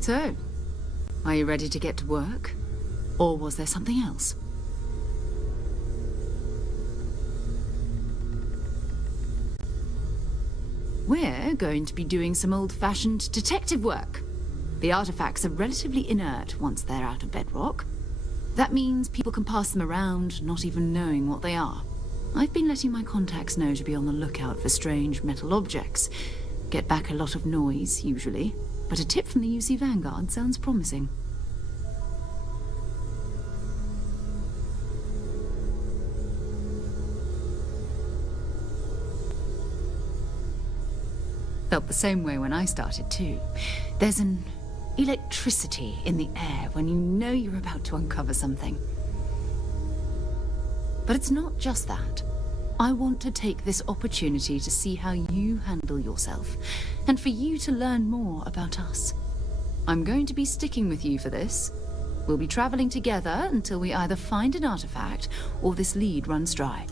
So, are you ready to get to work? Or was there something else? We're going to be doing some old-fashioned detective work. The artifacts are relatively inert once they're out of bedrock. That means people can pass them around, not even knowing what they are. I've been letting my contacts know to be on the lookout for strange metal objects. Get back a lot of noise, usually, but a tip from the UC Vanguard sounds promising. Felt the same way when I started too. There's an electricity in the air when you know you're about to uncover something. But it's not just that. I want to take this opportunity to see how you handle yourself, and for you to learn more about us. I'm going to be sticking with you for this. We'll be traveling together until we either find an artifact or this lead runs dry.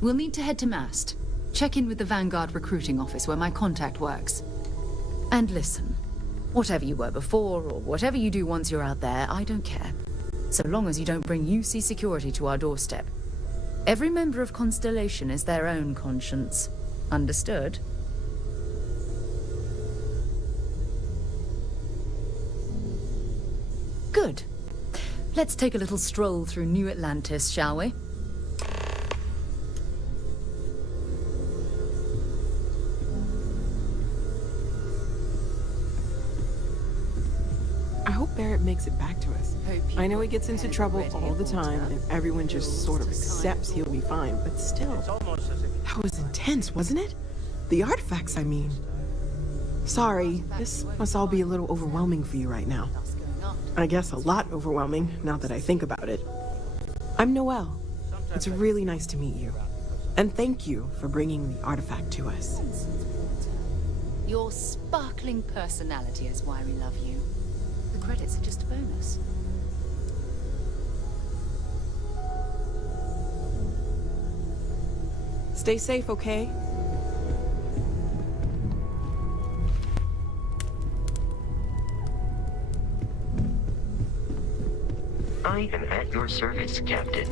We'll need to head to Mast. Check in with the Vanguard recruiting office where my contact works. And listen, whatever you were before, or whatever you do once you're out there, I don't care. So long as you don't bring UC security to our doorstep. Every member of Constellation is their own conscience. Understood? Good. Let's take a little stroll through New Atlantis, shall we? I hope Barrett makes it back to us. I know he gets into trouble all the time, and everyone just sort of accepts he'll be fine, but still. That was intense, wasn't it? The artifacts, I mean. Sorry, this must all be a little overwhelming for you right now. I guess a lot overwhelming, now that I think about it. I'm Noelle. It's really nice to meet you. And thank you for bringing the artifact to us. Your sparkling personality is why we love you. The credits are just a bonus. Stay safe, okay? I am at your service, Captain.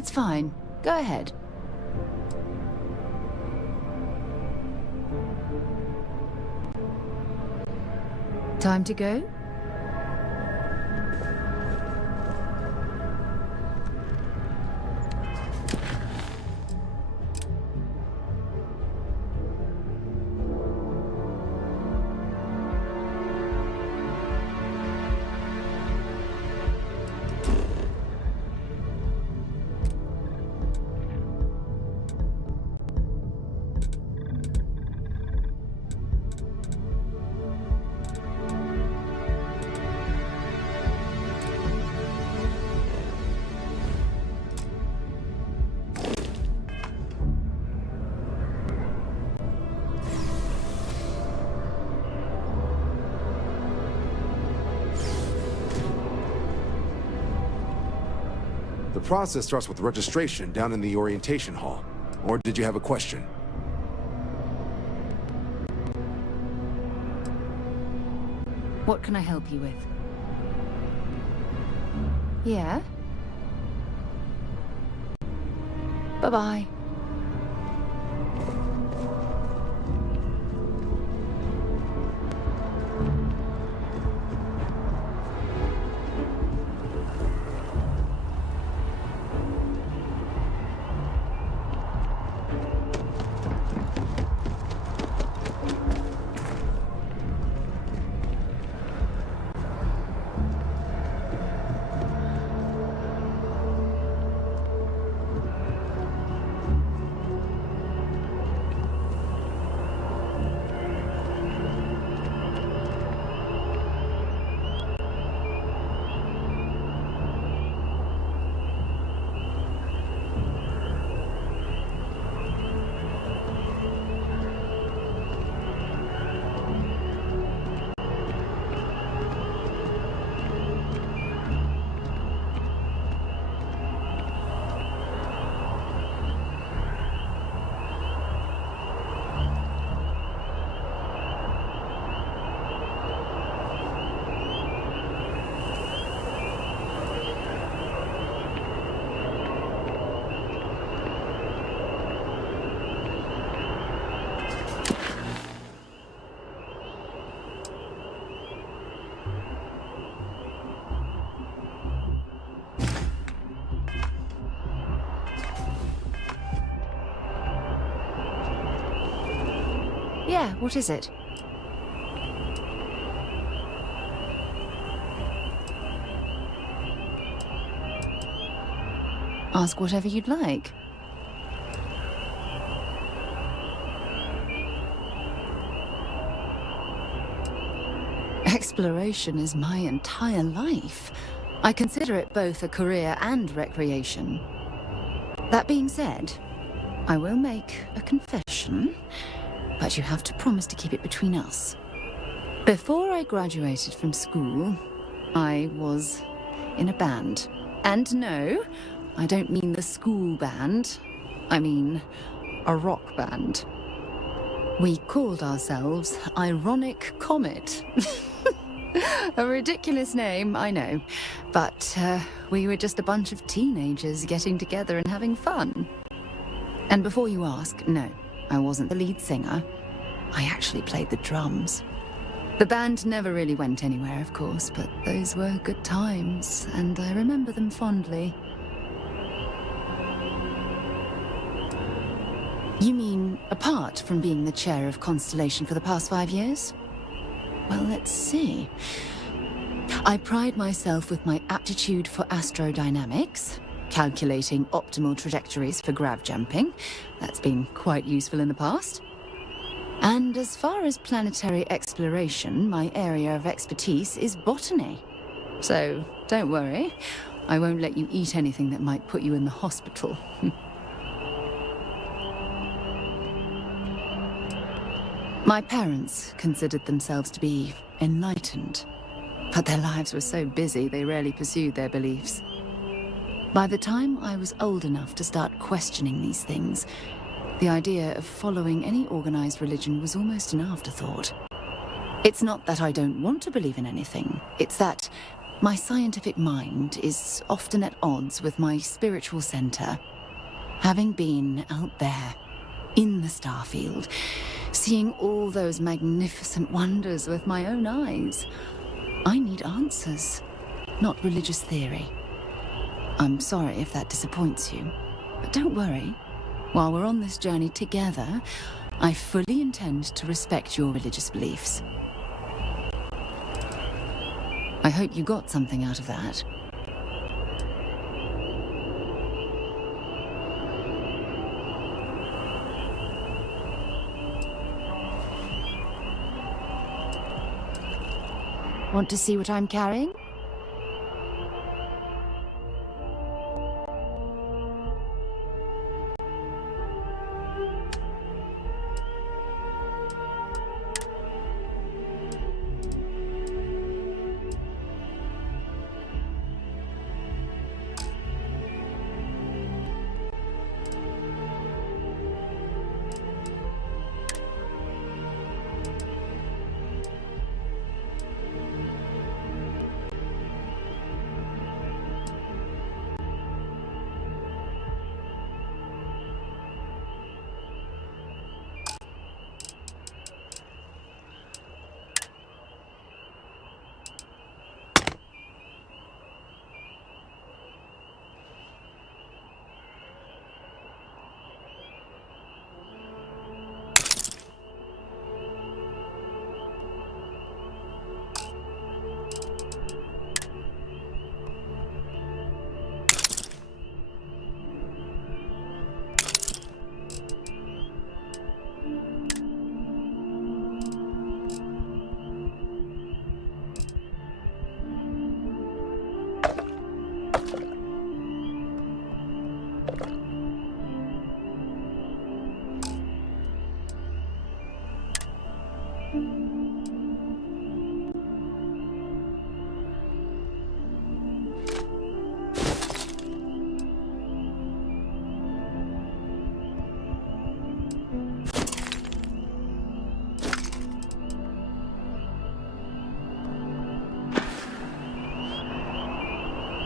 It's fine. Go ahead. Time to go? The process starts with registration down in the orientation hall. Or did you have a question? What can I help you with? Yeah? Bye-bye. Yeah, what is it? Ask whatever you'd like. Exploration is my entire life. I consider it both a career and recreation. That being said, I will make a confession, but you have to promise to keep it between us. Before I graduated from school, I was in a band. And no, I don't mean the school band. I mean a rock band. We called ourselves Ironic Comet. A ridiculous name, I know. But we were just a bunch of teenagers getting together and having fun. And before you ask, no, I wasn't the lead singer. I actually played the drums. The band never really went anywhere, of course, but those were good times, and I remember them fondly. You mean, apart from being the chair of Constellation for the past 5 years? Well, let's see. I pride myself with my aptitude for astrodynamics, calculating optimal trajectories for grav jumping. That's been quite useful in the past. And as far as planetary exploration, my area of expertise is botany. So, don't worry, I won't let you eat anything that might put you in the hospital. My parents considered themselves to be enlightened, but their lives were so busy they rarely pursued their beliefs. By the time I was old enough to start questioning these things, the idea of following any organized religion was almost an afterthought. It's not that I don't want to believe in anything, it's that My scientific mind is often at odds with my spiritual center. Having been out there, in the Starfield, seeing all those magnificent wonders with my own eyes, I need answers, not religious theory. I'm sorry if that disappoints you, but don't worry. While we're on this journey together, I fully intend to respect your religious beliefs. I hope you got something out of that. Want to see what I'm carrying?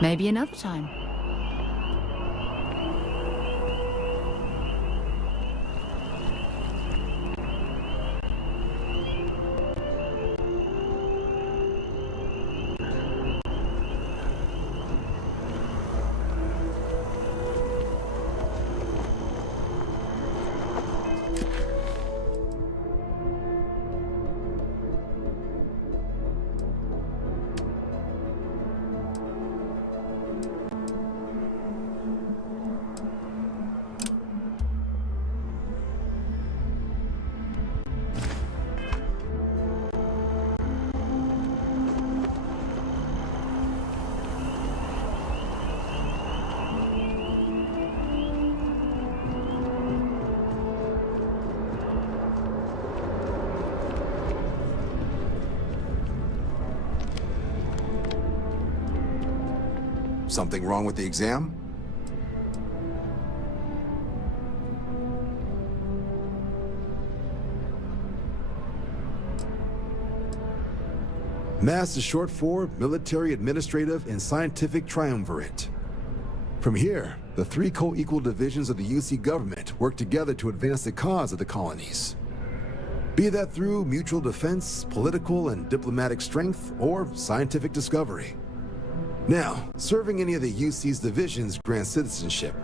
Maybe another time. Something wrong with the exam? MASS is short for Military, Administrative, and Scientific Triumvirate. From here, the three co-equal divisions of the UC government work together to advance the cause of the colonies. Be that through mutual defense, political and diplomatic strength, or scientific discovery. Now, serving any of the UC's divisions grants citizenship,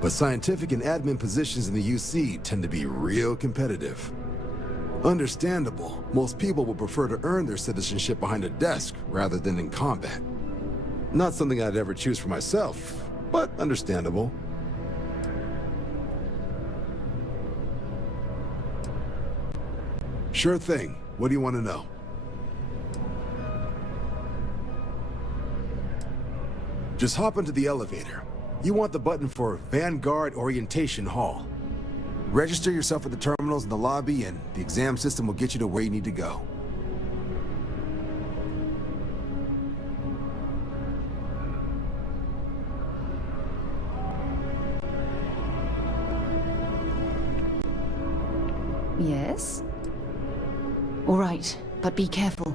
but scientific and admin positions in the UC tend to be real competitive. Understandable, most people would prefer to earn their citizenship behind a desk rather than in combat. Not something I'd ever choose for myself, but understandable. Sure thing. What do you want to know? Just hop into the elevator. You want the button for Vanguard Orientation Hall. Register yourself at the terminals in the lobby and the exam system will get you to where you need to go. Yes? All right, but be careful.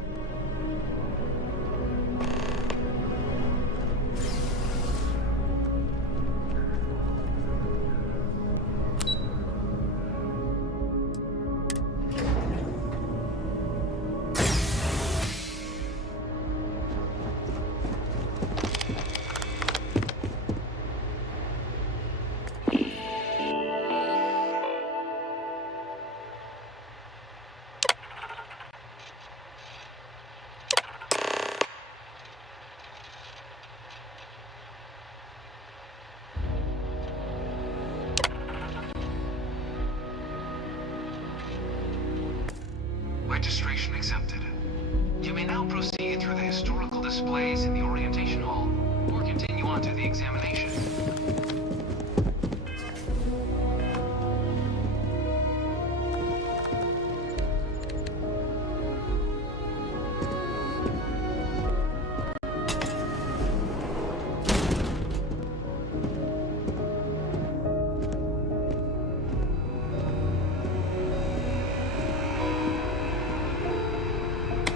Registration accepted. You may now proceed through the historical displays in the orientation hall, or continue on to the examination.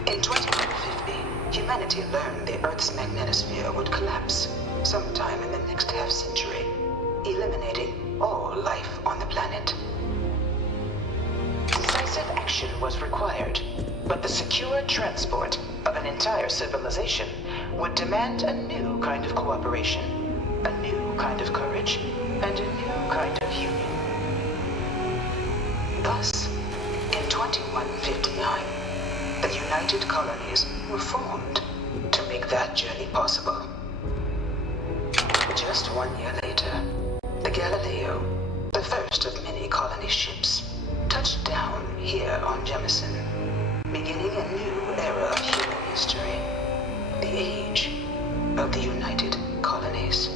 In 2150, humanity learned the Earth's magnetosphere would collapse sometime in the next half-century, eliminating all life on the planet. Decisive action was required, but the secure transport of an entire civilization would demand a new kind of cooperation, a new kind of courage, and a new kind of union. Thus, in 2159, the United Colonies were formed to make that journey possible. Just 1 year later, the Galileo, the first of many colony ships, touched down here on Jemison, beginning a new era of human history, the age of the United Colonies.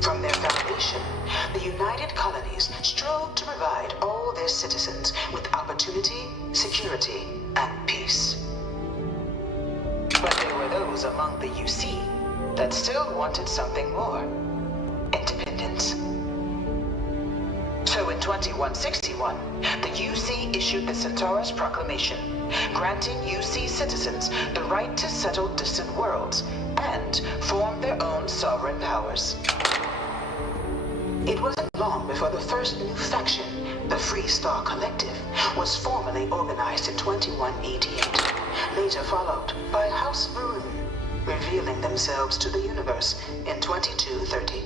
From their foundation, the United Colonies strove to provide all their citizens with opportunity, security, and peace. But there were those among the UC that still wanted something more: independence. So in 2161, the UC issued the Centaurus Proclamation, granting UC citizens the right to settle distant worlds and form their own sovereign powers. It wasn't long before the first new faction, the Free Star Collective, was formally organized in 2188, later followed by House Varun, revealing themselves to the universe in 2230.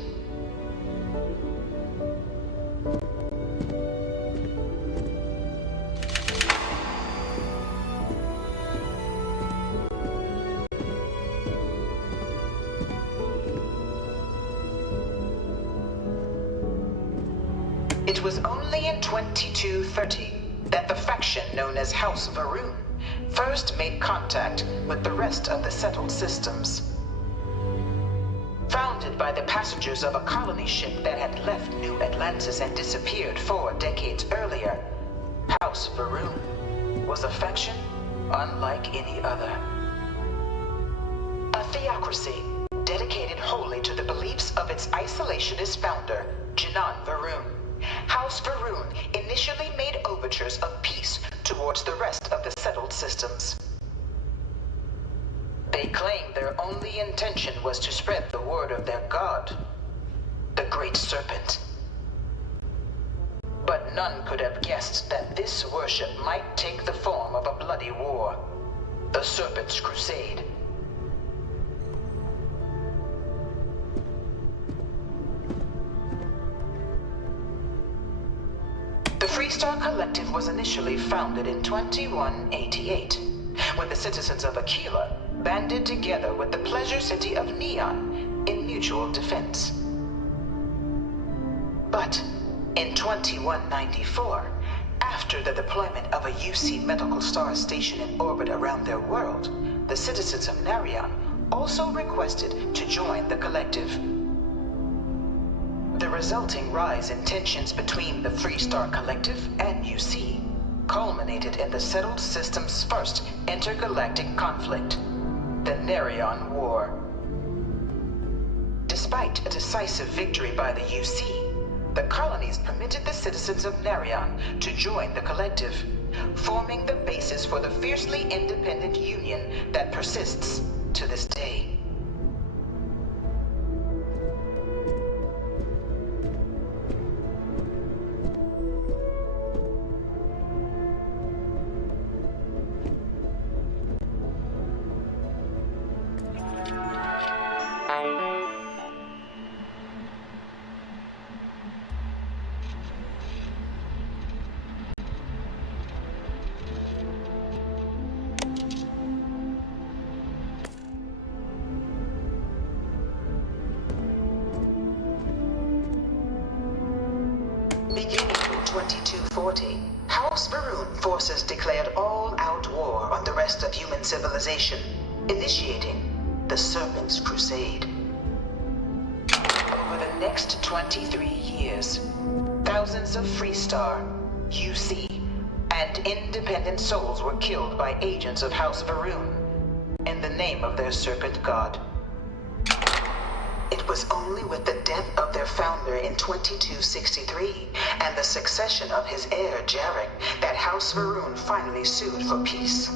It was only in 2230 that the faction known as House Varun first made contact with the rest of the settled systems. Founded by the passengers of a colony ship that had left New Atlantis and disappeared 4 decades earlier, House Varun was a faction unlike any other. A theocracy dedicated wholly to the beliefs of its isolationist founder, Janan Varun. House Varun initially made overtures of peace towards the rest of the settled systems. They claimed their only intention was to spread the word of their god, the Great Serpent. But none could have guessed that this worship might take the form of a bloody war, the Serpent's Crusade. The Freestar Collective was initially founded in 2188, when the citizens of Aquila banded together with the pleasure city of Neon in mutual defense. But in 2194, after the deployment of a UC medical star station in orbit around their world, the citizens of Narion also requested to join the collective. The resulting rise in tensions between the Freestar Collective and UC culminated in the settled system's first intergalactic conflict, the Narion War. Despite a decisive victory by the UC, the colonies permitted the citizens of Narion to join the collective, forming the basis for the fiercely independent union that persists to this day. 2240, House Varun forces declared all-out war on the rest of human civilization, initiating the Serpent's Crusade. Over the next 23 years, thousands of Freestar, UC, and independent souls were killed by agents of House Varun in the name of their serpent god. It was only with the death of their founder in 2263 and the succession of his heir Jarek that House Varun finally sued for peace.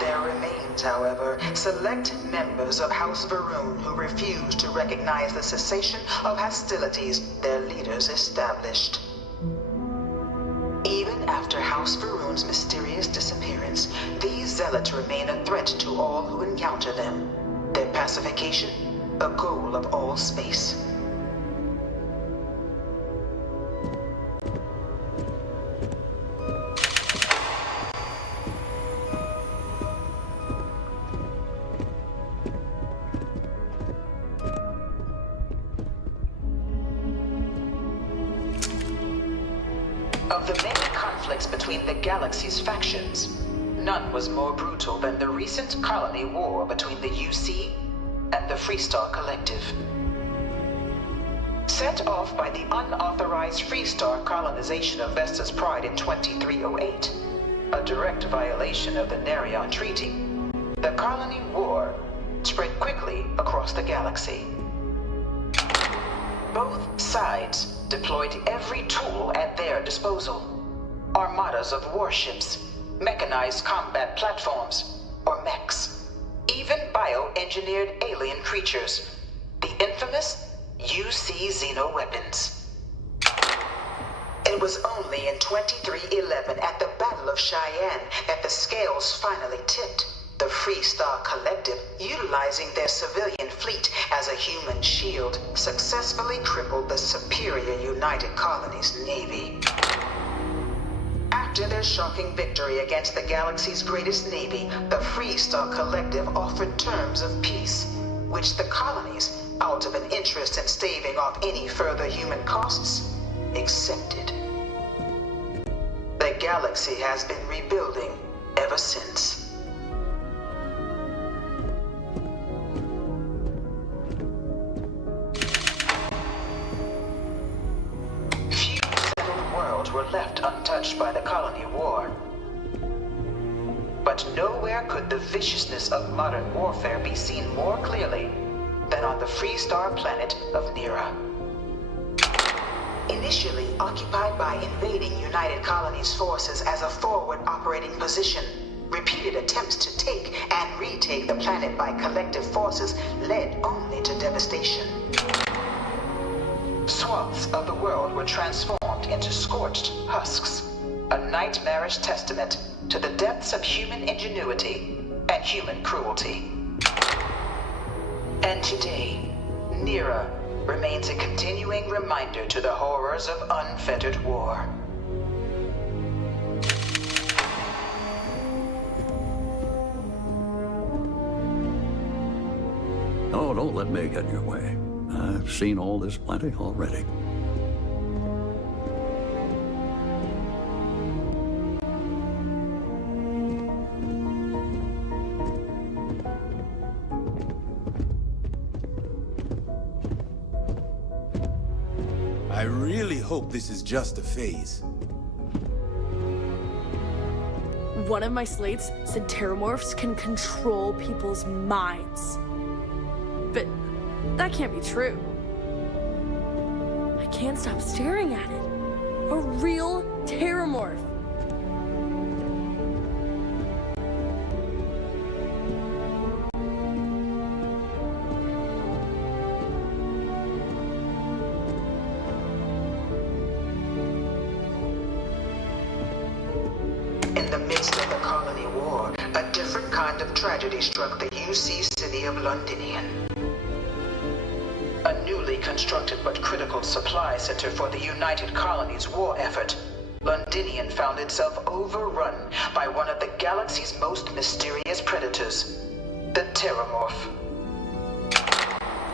There remains, however, select members of House Varun who refuse to recognize the cessation of hostilities their leaders established. Even after House Varun's mysterious disappearance, these zealots remain a threat to all who encounter them. Their pacification, a goal of all space. Of the many conflicts between the galaxy's factions, none was more brutal than the recent colony war between the UC and the Freestar Collective. Set off by the unauthorized Freestar colonization of Vesta's Pride in 2308, a direct violation of the Nerion Treaty, the colony war spread quickly across the galaxy. Both sides deployed every tool at their disposal. Armadas of warships, mechanized combat platforms, or mechs, even bioengineered alien creatures, the infamous UC xeno-weapons. It was only in 2311 at the Battle of Cheyenne that the scales finally tipped. The Freestar Collective, utilizing their civilian fleet as a human shield, successfully crippled the superior United Colonies Navy. After their shocking victory against the galaxy's greatest navy, the Freestar Collective offered terms of peace, which the colonies, out of an interest in staving off any further human costs, accepted. The galaxy has been rebuilding ever since. Were left untouched by the colony war. But nowhere could the viciousness of modern warfare be seen more clearly than on the Freestar planet of Nira. Initially occupied by invading United Colonies forces as a forward operating position, repeated attempts to take and retake the planet by collective forces led only to devastation. Swaths of the world were transformed into scorched husks, a nightmarish testament to the depths of human ingenuity and human cruelty. And today, Nira remains a continuing reminder to the horrors of unfettered war. Oh, don't let me get in your way. I've seen all this plenty already. I really hope this is just a phase. One of my slates said terramorphs can control people's minds. But that can't be true. I can't stop staring at it. A real terramorph. In the midst of the colony war, a different kind of tragedy struck the UC city of Londinian. A newly constructed but critical supply center for the United Colonies war effort, Londinian found itself overrun by one of the galaxy's most mysterious predators, the Terramorph.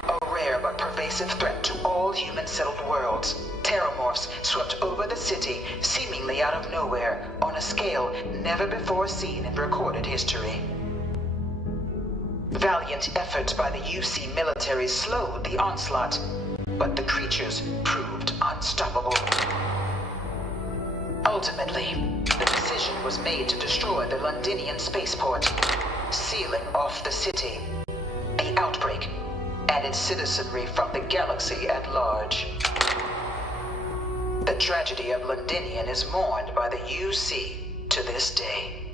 A rare but pervasive pervasive threat to all human-settled worlds. Terramorphs swept over the city, seemingly out of nowhere, on a scale never before seen in recorded history. Valiant efforts by the UC military slowed the onslaught, but the creatures proved unstoppable. Ultimately, the decision was made to destroy the Londinian spaceport, sealing off the city, the outbreak, and its citizenry from the galaxy at large. The tragedy of Londinian is mourned by the UC to this day.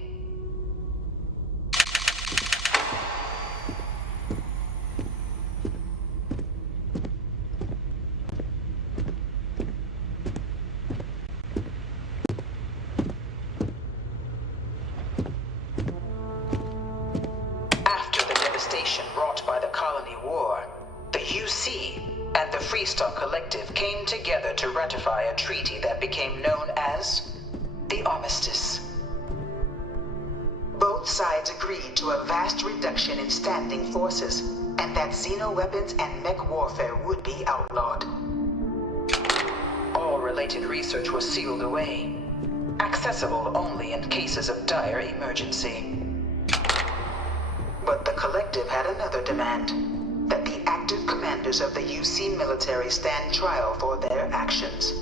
Wrought by the Colony War, the UC and the Freestar Collective came together to ratify a treaty that became known as the Armistice. Both sides agreed to a vast reduction in standing forces, and that xeno-weapons and mech warfare would be outlawed. All related research was sealed away, accessible only in cases of dire emergency. But the Collective had another demand, that the active commanders of the UC military stand trial for their actions.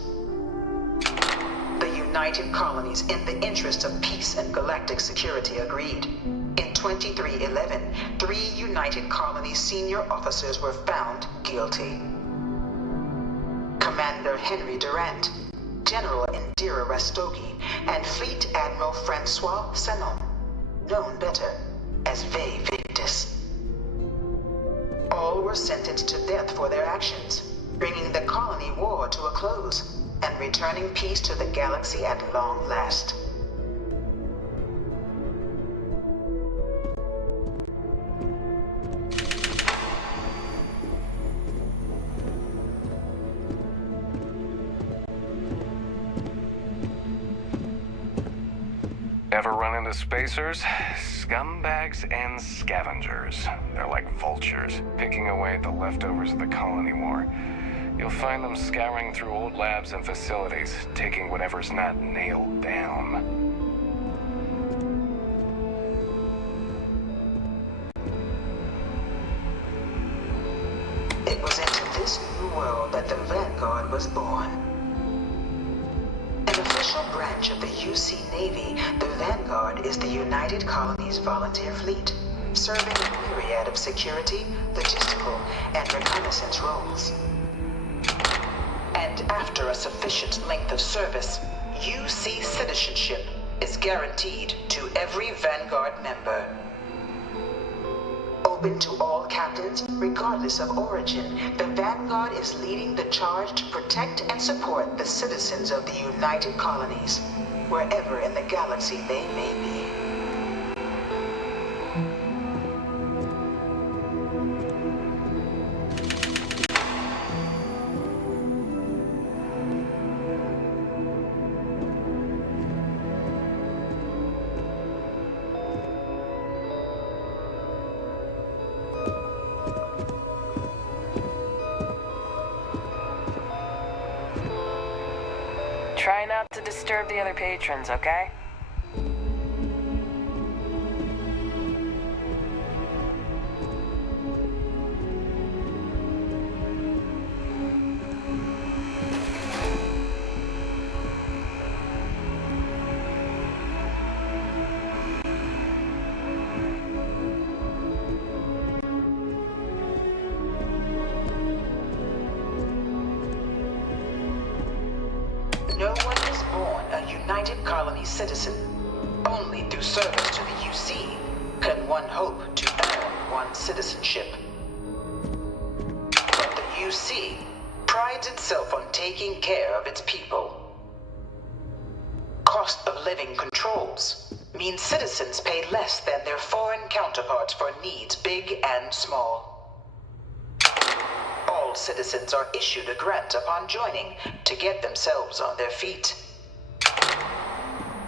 The United Colonies, in the interest of peace and galactic security, agreed. In 2311, 3 United Colonies senior officers were found guilty. Commander Henry Durant, General Indira Rastogi, and Fleet Admiral Francois Sanon, known better as Ve Victus. All were sentenced to death for their actions, bringing the colony war to a close and returning peace to the galaxy at long last. Ever run into spacers? Scumbags and scavengers. They're like vultures, picking away at the leftovers of the colony war. You'll find them scouring through old labs and facilities, taking whatever's not nailed down. It was into this new world that the Vanguard was born. An official branch of the UC Navy, the Vanguard is the United Colonies Volunteer Fleet, serving a myriad of security, logistical, and reconnaissance roles. And after a sufficient length of service, UC citizenship is guaranteed to every Vanguard member. Open to all captains, regardless of origin, the Vanguard is leading the charge to protect and support the citizens of the United Colonies, wherever in the galaxy they may be. Try not to disturb the other patrons, okay? No one is born a United Colony citizen. Only through service to the UC can one hope to earn one's citizenship. But the UC prides itself on taking care of its people. Cost of living controls mean citizens pay less than their foreign counterparts for needs big and small. All citizens are issued a grant upon joining to get themselves on their feet.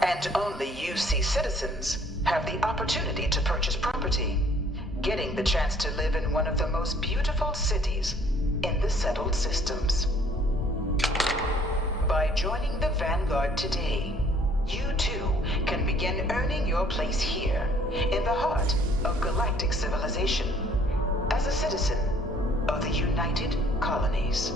And only UC citizens have the opportunity to purchase property, getting the chance to live in one of the most beautiful cities in the settled systems. By joining the Vanguard today, you too can begin earning your place here, in the heart of galactic civilization, as a citizen of the United Colonies.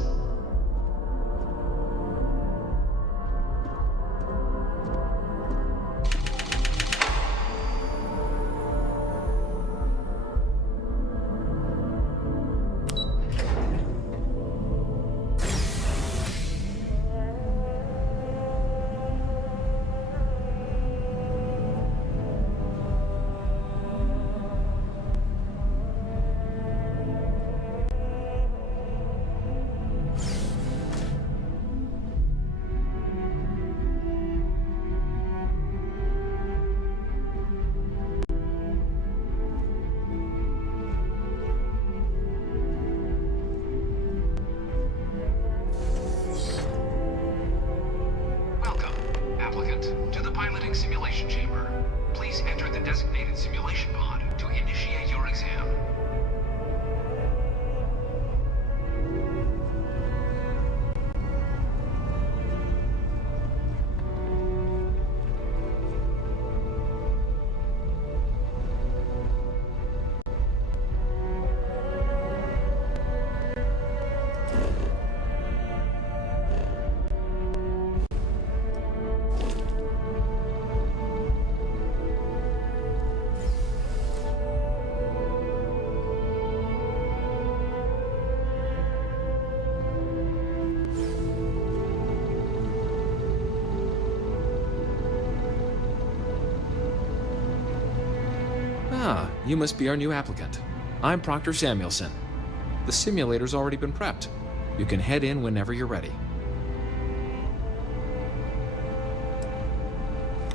To the piloting simulation chamber. Please enter the designated simulation pod to initiate your exam. Ah, you must be our new applicant. I'm Proctor Samuelson. The simulator's already been prepped. You can head in whenever you're ready.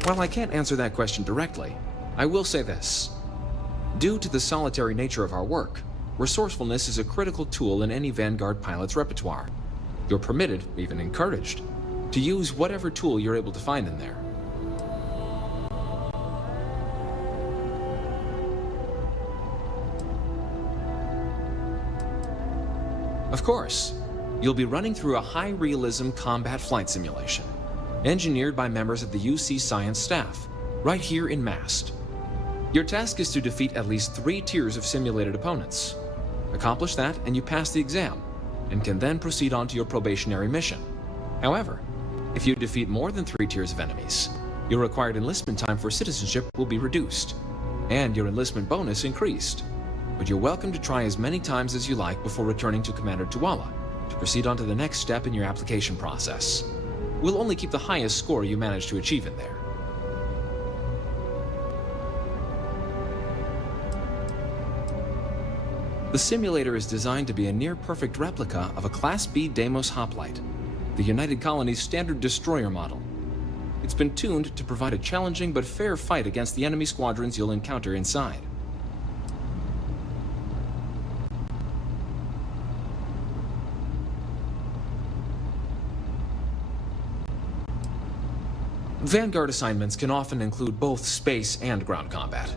While I can't answer that question directly, I will say this. Due to the solitary nature of our work, resourcefulness is a critical tool in any Vanguard pilot's repertoire. You're permitted, even encouraged, to use whatever tool you're able to find in there. Of course, you'll be running through a high-realism combat flight simulation, engineered by members of the UC Science staff, right here in Mast. Your task is to defeat at least 3 tiers of simulated opponents. Accomplish that and you pass the exam, and can then proceed on to your probationary mission. However, if you defeat more than 3 tiers of enemies, your required enlistment time for citizenship will be reduced, and your enlistment bonus increased. But you're welcome to try as many times as you like before returning to Commander Tuala to proceed on to the next step in your application process. We'll only keep the highest score you manage to achieve in there. The simulator is designed to be a near-perfect replica of a Class B Deimos hoplite, the United Colony's standard destroyer model. It's been tuned to provide a challenging but fair fight against the enemy squadrons you'll encounter inside. Vanguard assignments can often include both space and ground combat.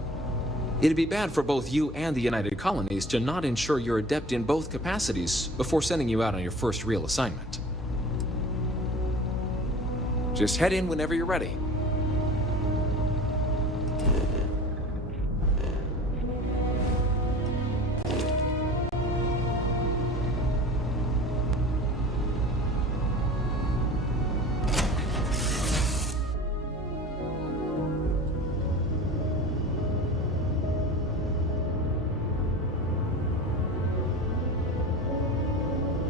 It'd be bad for both you and the United Colonies to not ensure you're adept in both capacities before sending you out on your first real assignment. Just head in whenever you're ready.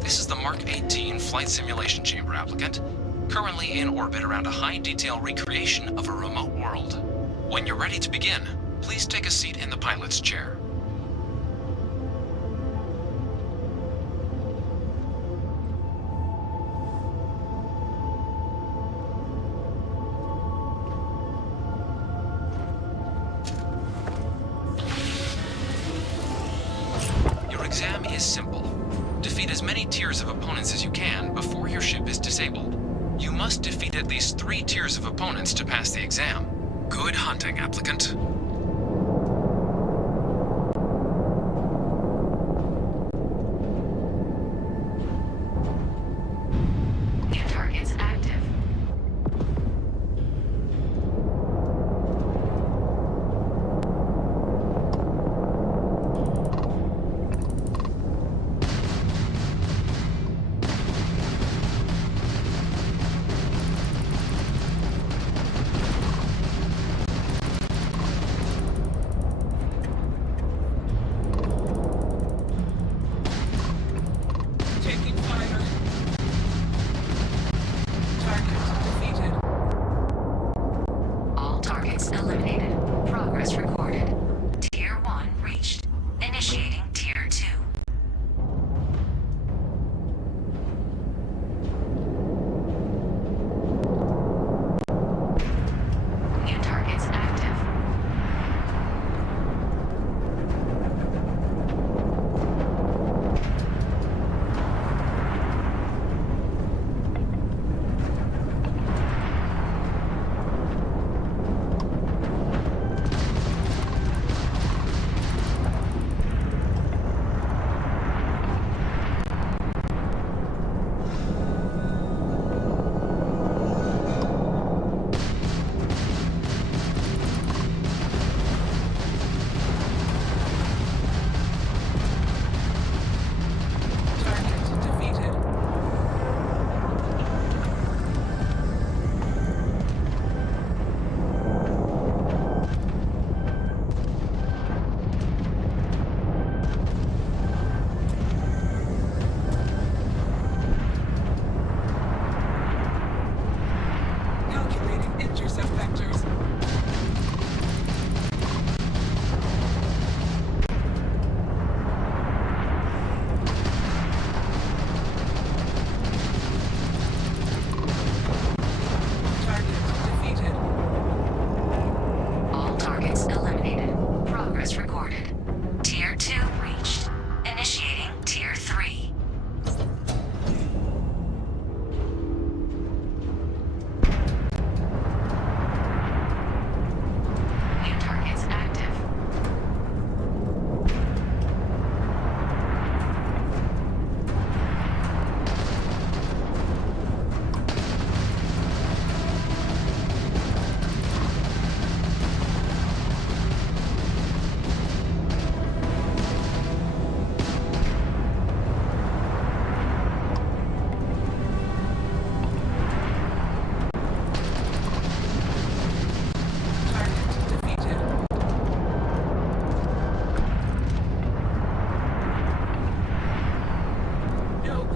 This is the Mark 18 Flight Simulation Chamber applicant, currently in orbit around a high-detail recreation of a remote world. When you're ready to begin, please take a seat in the pilot's chair. Your exam is simple. Defeat as many tiers of opponents as you can before your ship is disabled. You must defeat at least 3 tiers of opponents to pass the exam. Good hunting, applicant.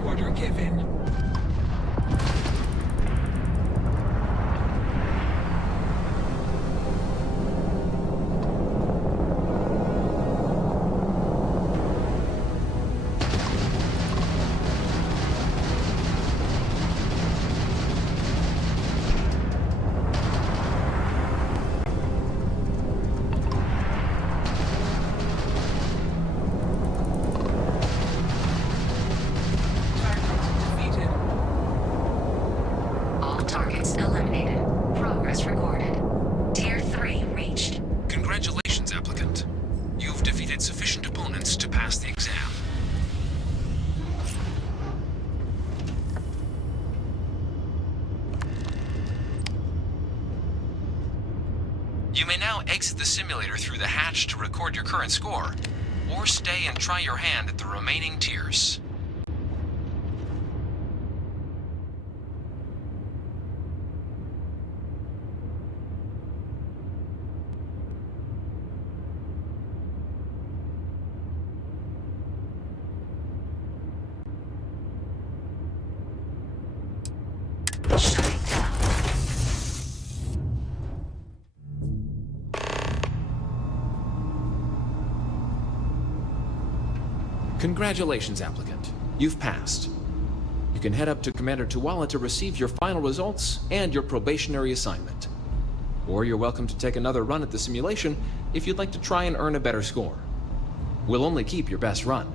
Order given. You may now exit the simulator through the hatch to record your current score, or stay and try your hand at the remaining tiers. Congratulations, applicant. You've passed. You can head up to Commander Tuwala to receive your final results and your probationary assignment. Or you're welcome to take another run at the simulation if you'd like to try and earn a better score. We'll only keep your best run.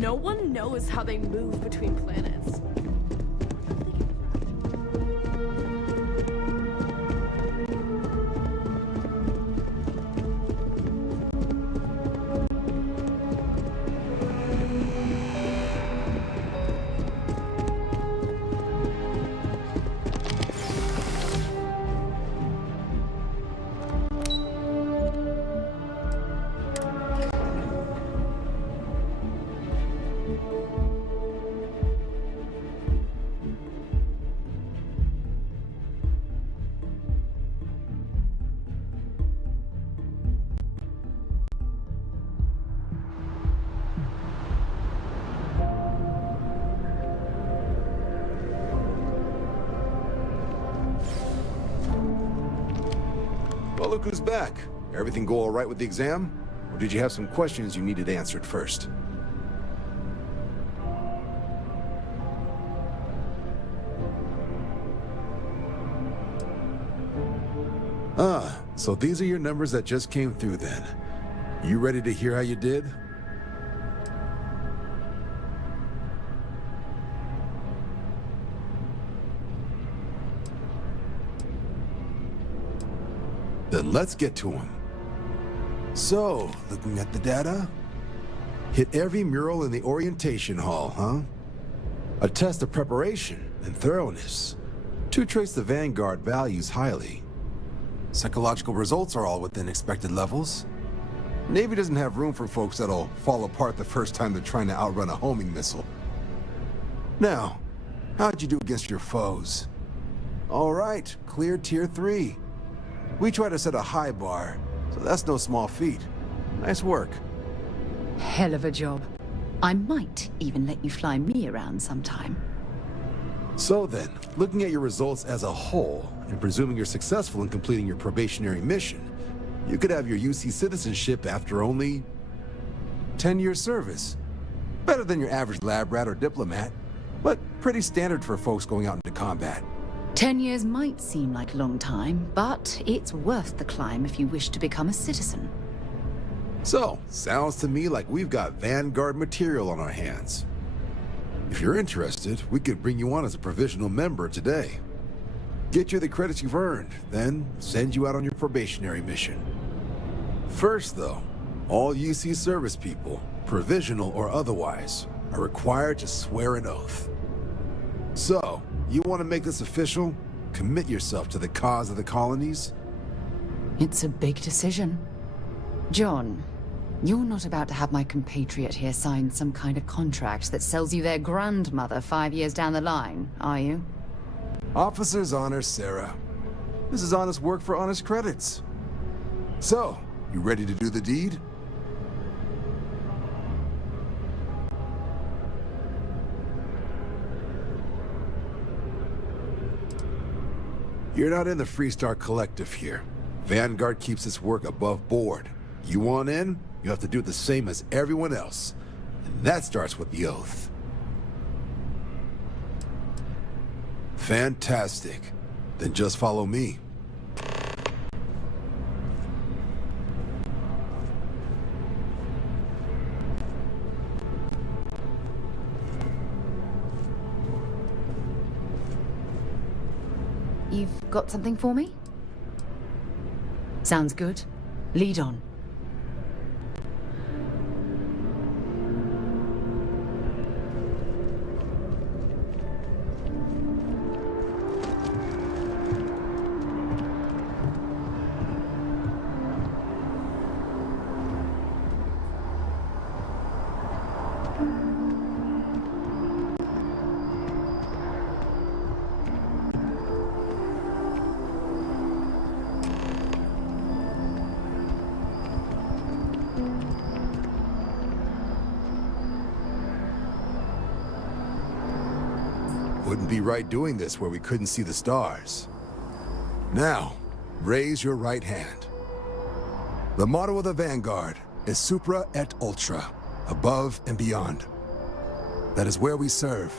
No one knows how they move between planets. Well, look who's back. Everything go all right with the exam? Or did you have some questions you needed answered first? Ah, so these are your numbers that just came through then. You ready to hear how you did? Then let's get to them. So, looking at the data, hit every mural in the orientation hall, huh? A test of preparation and thoroughness. To trace the Vanguard values highly. Psychological results are all within expected levels. Navy doesn't have room for folks that'll fall apart the first time they're trying to outrun a homing missile. Now, how'd you do against your foes? All right, clear Tier 3. We try to set a high bar, so that's no small feat. Nice work. Hell of a job. I might even let you fly me around sometime. So then, looking at your results as a whole, and presuming you're successful in completing your probationary mission, you could have your UC citizenship after only 10 years service. Better than your average lab rat or diplomat, but pretty standard for folks going out into combat. 10 years might seem like a long time, but it's worth the climb if you wish to become a citizen. So, sounds to me like we've got Vanguard material on our hands. If you're interested, we could bring you on as a provisional member today. Get you the credits you've earned, then send you out on your probationary mission. First, though, all UC service people, provisional or otherwise, are required to swear an oath. So, you want to make this official? Commit yourself to the cause of the colonies? It's a big decision. John, you're not about to have my compatriot here sign some kind of contract that sells you their grandmother 5 years down the line, are you? Officer's honor, Sarah. This is honest work for honest credits. So, you ready to do the deed? You're not in the Freestar Collective here. Vanguard keeps its work above board. You want in, you have to do the same as everyone else. And that starts with the oath. Fantastic. Then just follow me. You've got something for me? Sounds good. Lead on. Wouldn't be right doing this where we couldn't see the stars. Now, raise your right hand. The motto of the Vanguard is Supra et Ultra, above and beyond. That is where we serve,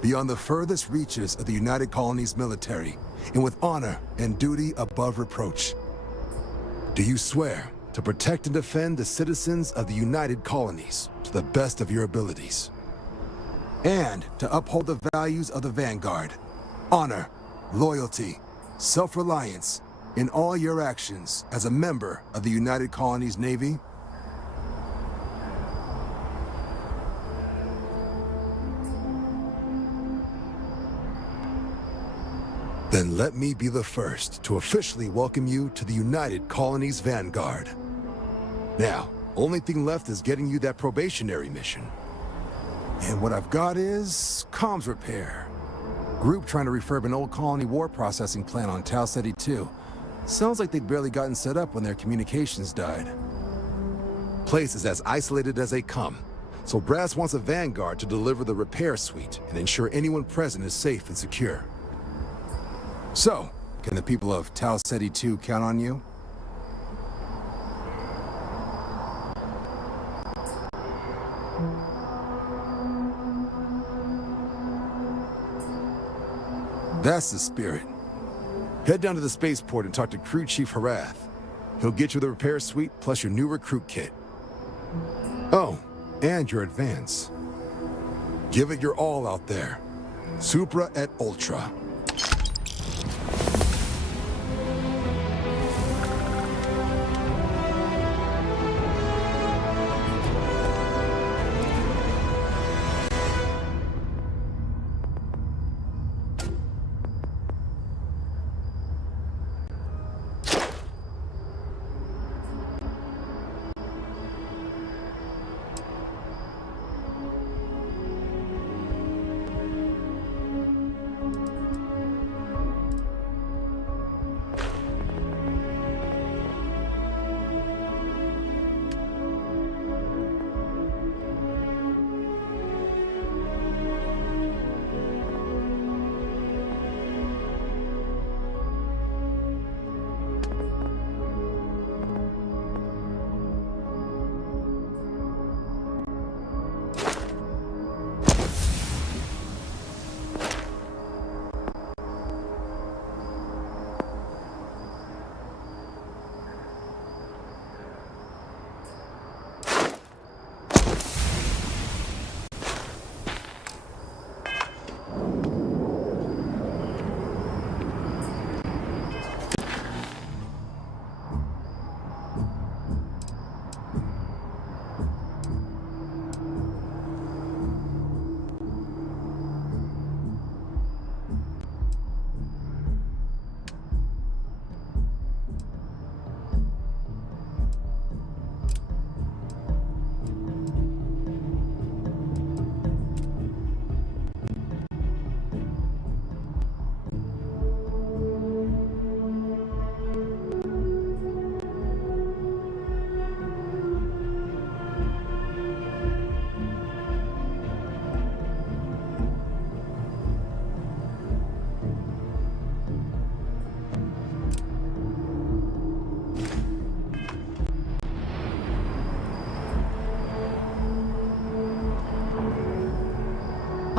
beyond the furthest reaches of the United Colonies military, and with honor and duty above reproach. Do you swear to protect and defend the citizens of the United Colonies to the best of your abilities? And to uphold the values of the Vanguard, honor, loyalty, self-reliance, in all your actions as a member of the United Colonies Navy? Then let me be the first to officially welcome you to the United Colonies Vanguard. Now, only thing left is getting you that probationary mission. And what I've got is comms repair. Group trying to refurb an old colony war processing plant on Tau Ceti 2. Sounds like they'd barely gotten set up when their communications died. Place is as isolated as they come, so Brass wants a Vanguard to deliver the repair suite and ensure anyone present is safe and secure. So, can the people of Tau Ceti 2 count on you? That's the spirit. Head down to the spaceport and talk to Crew Chief Harath. He'll get you the repair suite plus your new recruit kit. Oh, and your advance. Give it your all out there. Supra et Ultra.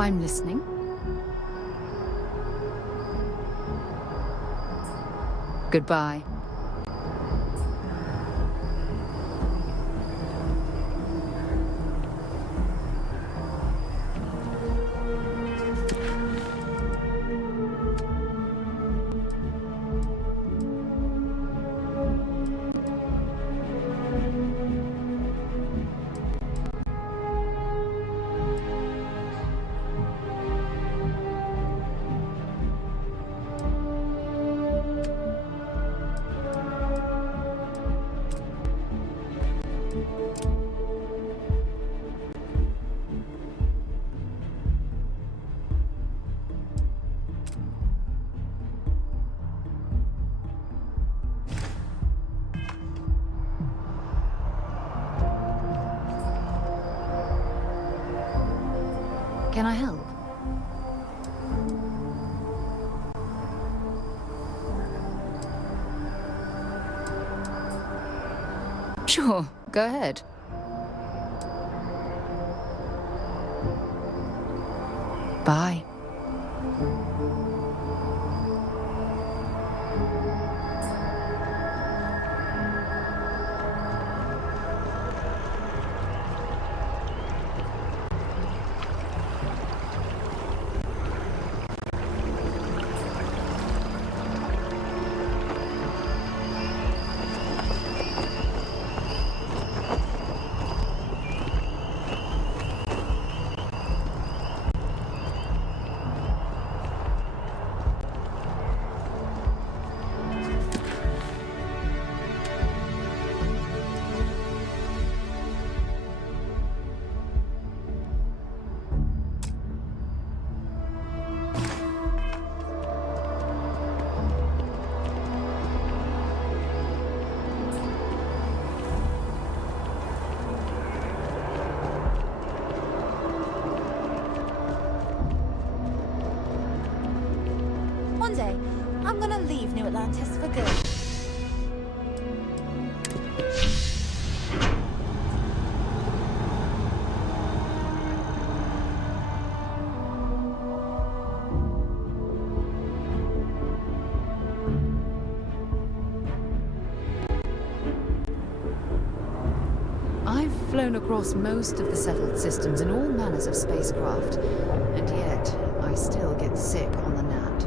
I'm listening. Goodbye. Can I help? Sure, go ahead. Bye. One day, I'm gonna leave New Atlantis for good. I've flown across most of the settled systems in all manners of spacecraft, and yet I still get sick on the gnat.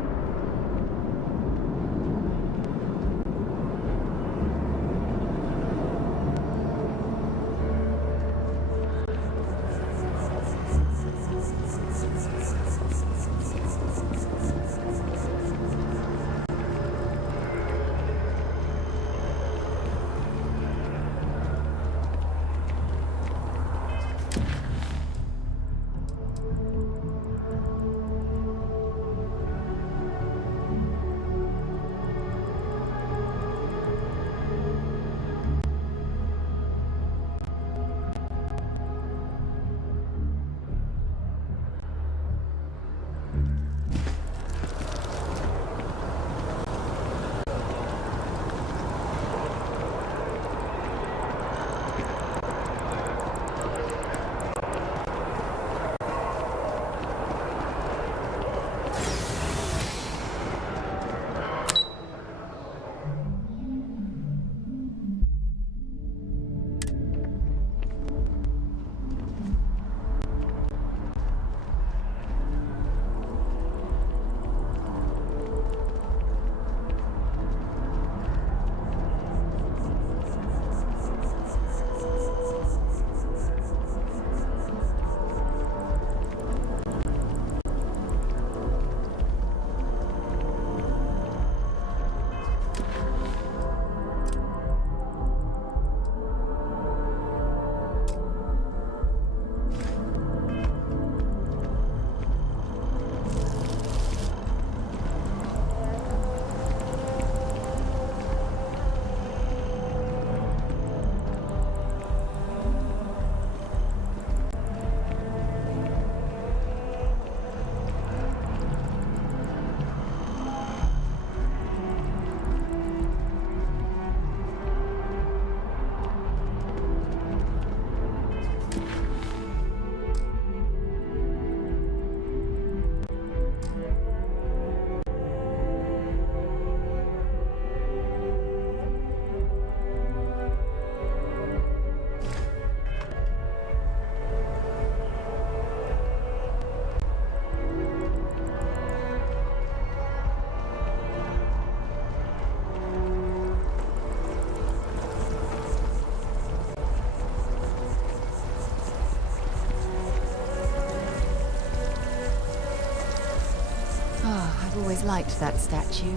always liked that statue.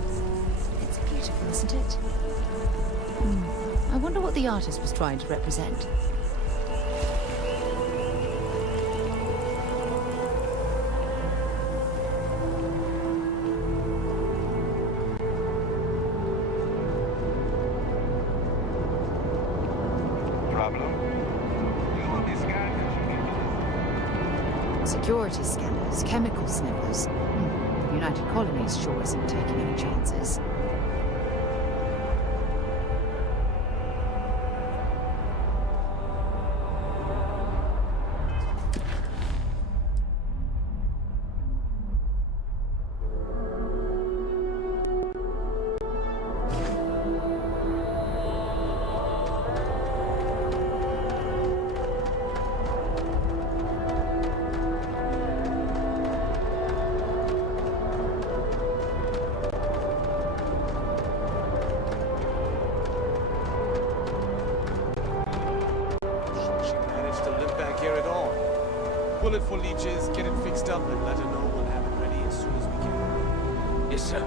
It's beautiful, isn't it? I wonder what the artist was trying to represent. Security scanners, chemical sniffers. The United Colonies sure isn't taking any chances. Pull it for leeches, get it fixed up, and let her know we'll have it ready as soon as we can. Yes, sir.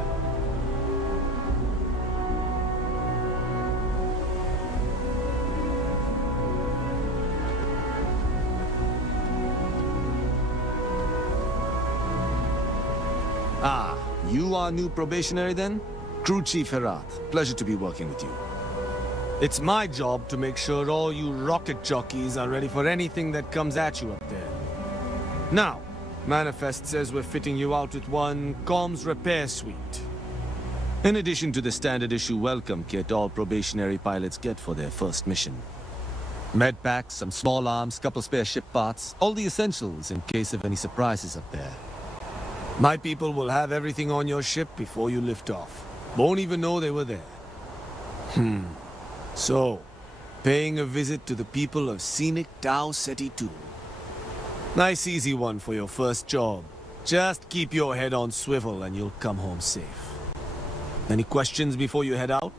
Ah, you are new probationary then? Crew Chief Herat, pleasure to be working with you. It's my job to make sure all you rocket jockeys are ready for anything that comes at you up there. Now, Manifest says we're fitting you out with one comms repair suite. In addition to the standard issue welcome kit all probationary pilots get for their first mission. Med packs, some small arms, couple spare ship parts, all the essentials in case of any surprises up there. My people will have everything on your ship before you lift off. Won't even know they were there. So, paying a visit to the people of scenic Tau Ceti 2. Nice easy one for your first job. Just keep your head on swivel and you'll come home safe. Any questions before you head out?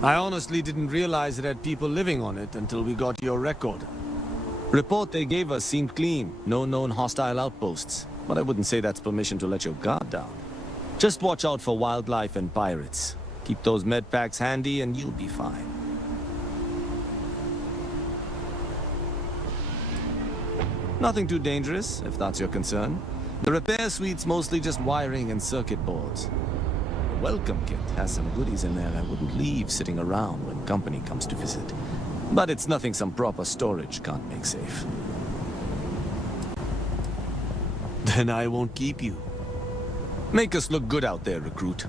I honestly didn't realize it had people living on it until we got your record. Report they gave us seemed clean. No known hostile outposts. But I wouldn't say that's permission to let your guard down. Just watch out for wildlife and pirates. Keep those med packs handy and you'll be fine. Nothing too dangerous, if that's your concern. The repair suite's mostly just wiring and circuit boards. The welcome kit has some goodies in there I wouldn't leave sitting around when company comes to visit. But it's nothing some proper storage can't make safe. Then I won't keep you. Make us look good out there, recruit.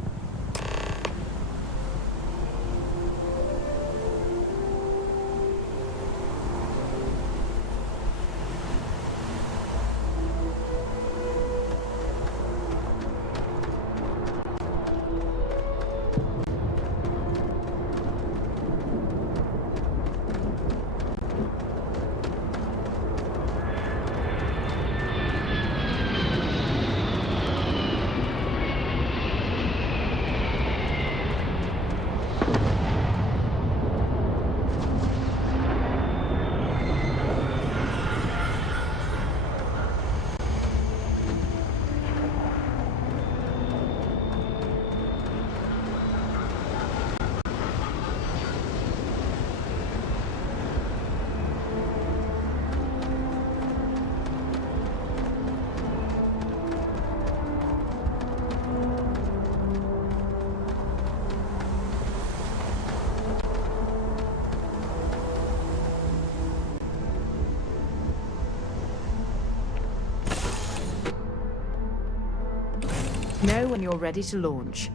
Know when you're ready to launch.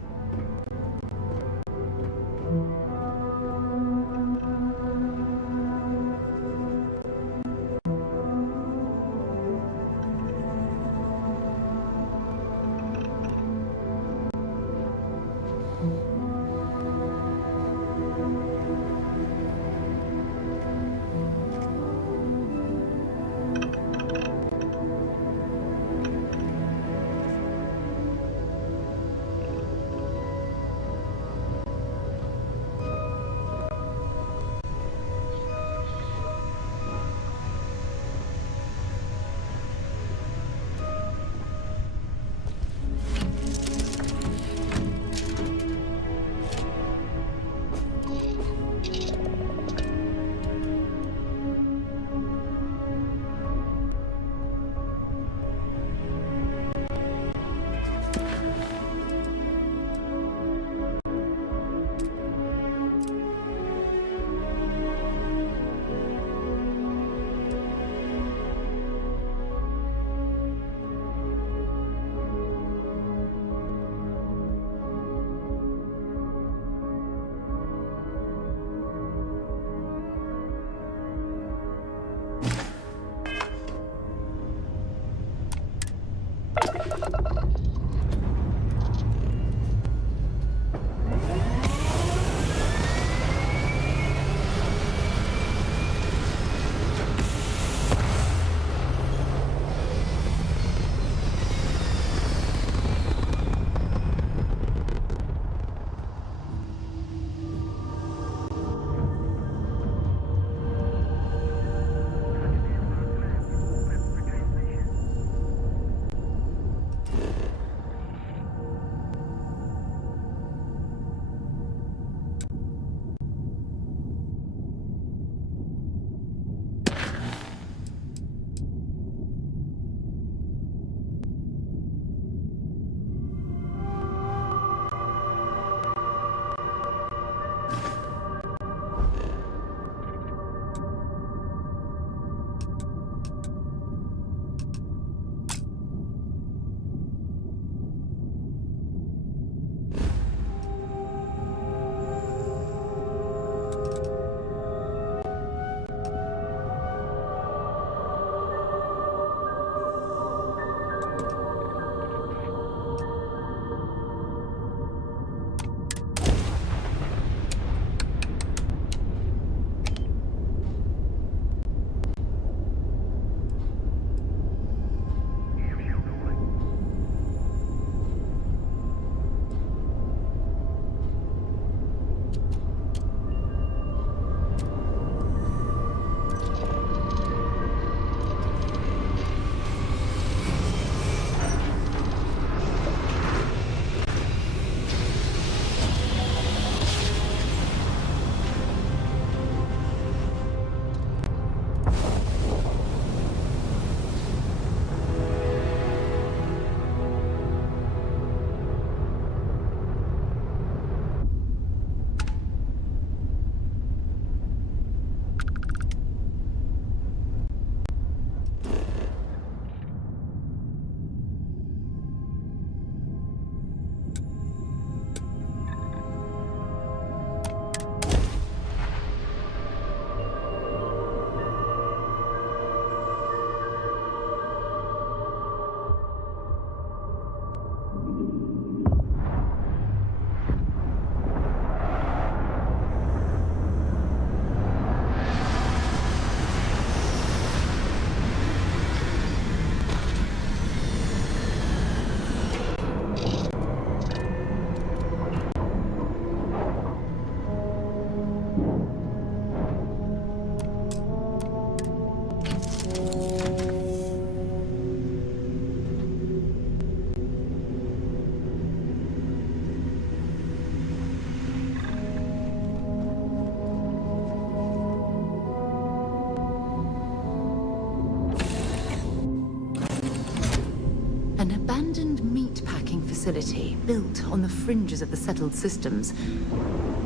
An abandoned meat-packing facility built on the fringes of the settled systems.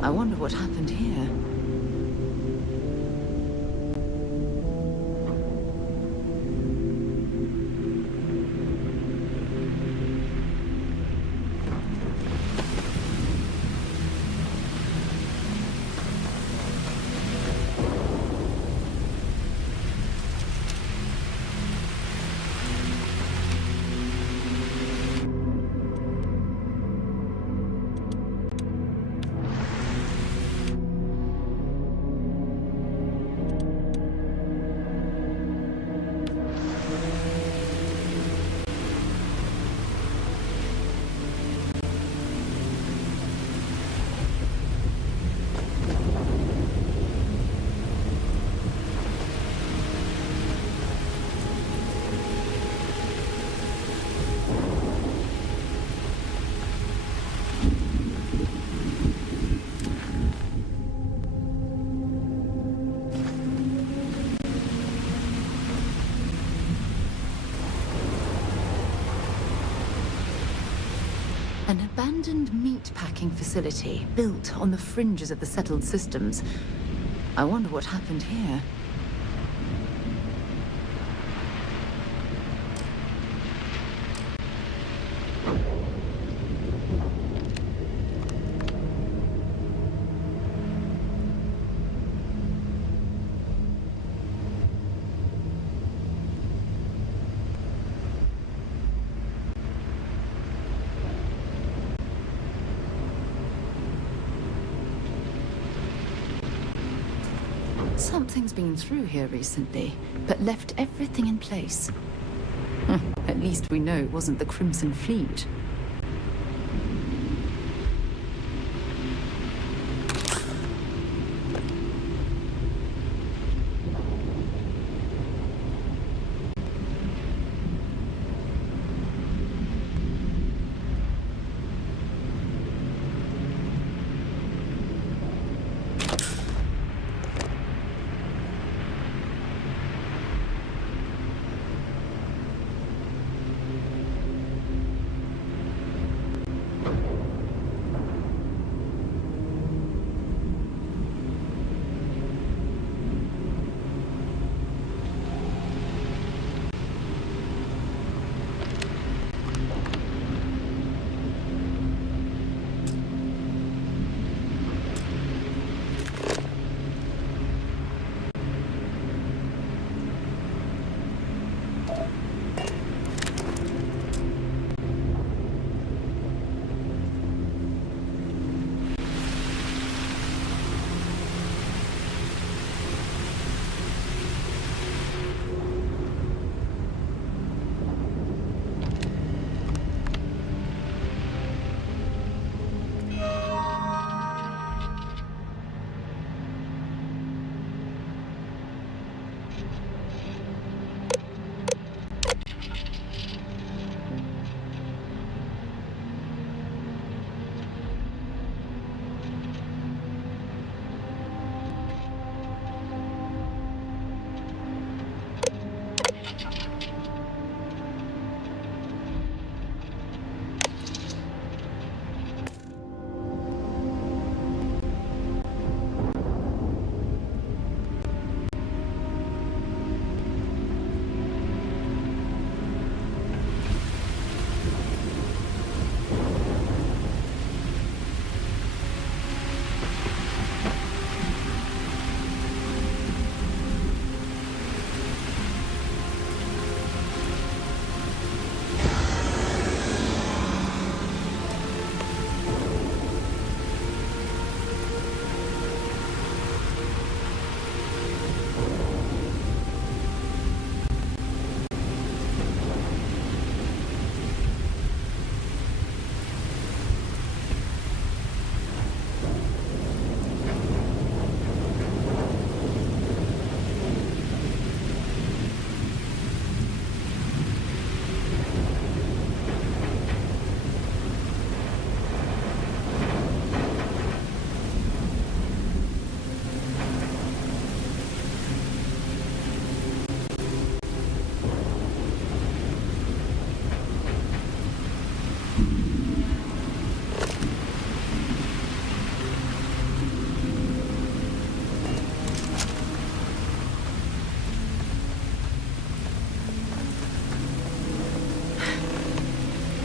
I wonder what happened here. An abandoned meat-packing facility built on the fringes of the settled systems. I wonder what happened here. Something's been through here recently, but left everything in place. At least we know it wasn't the Crimson Fleet.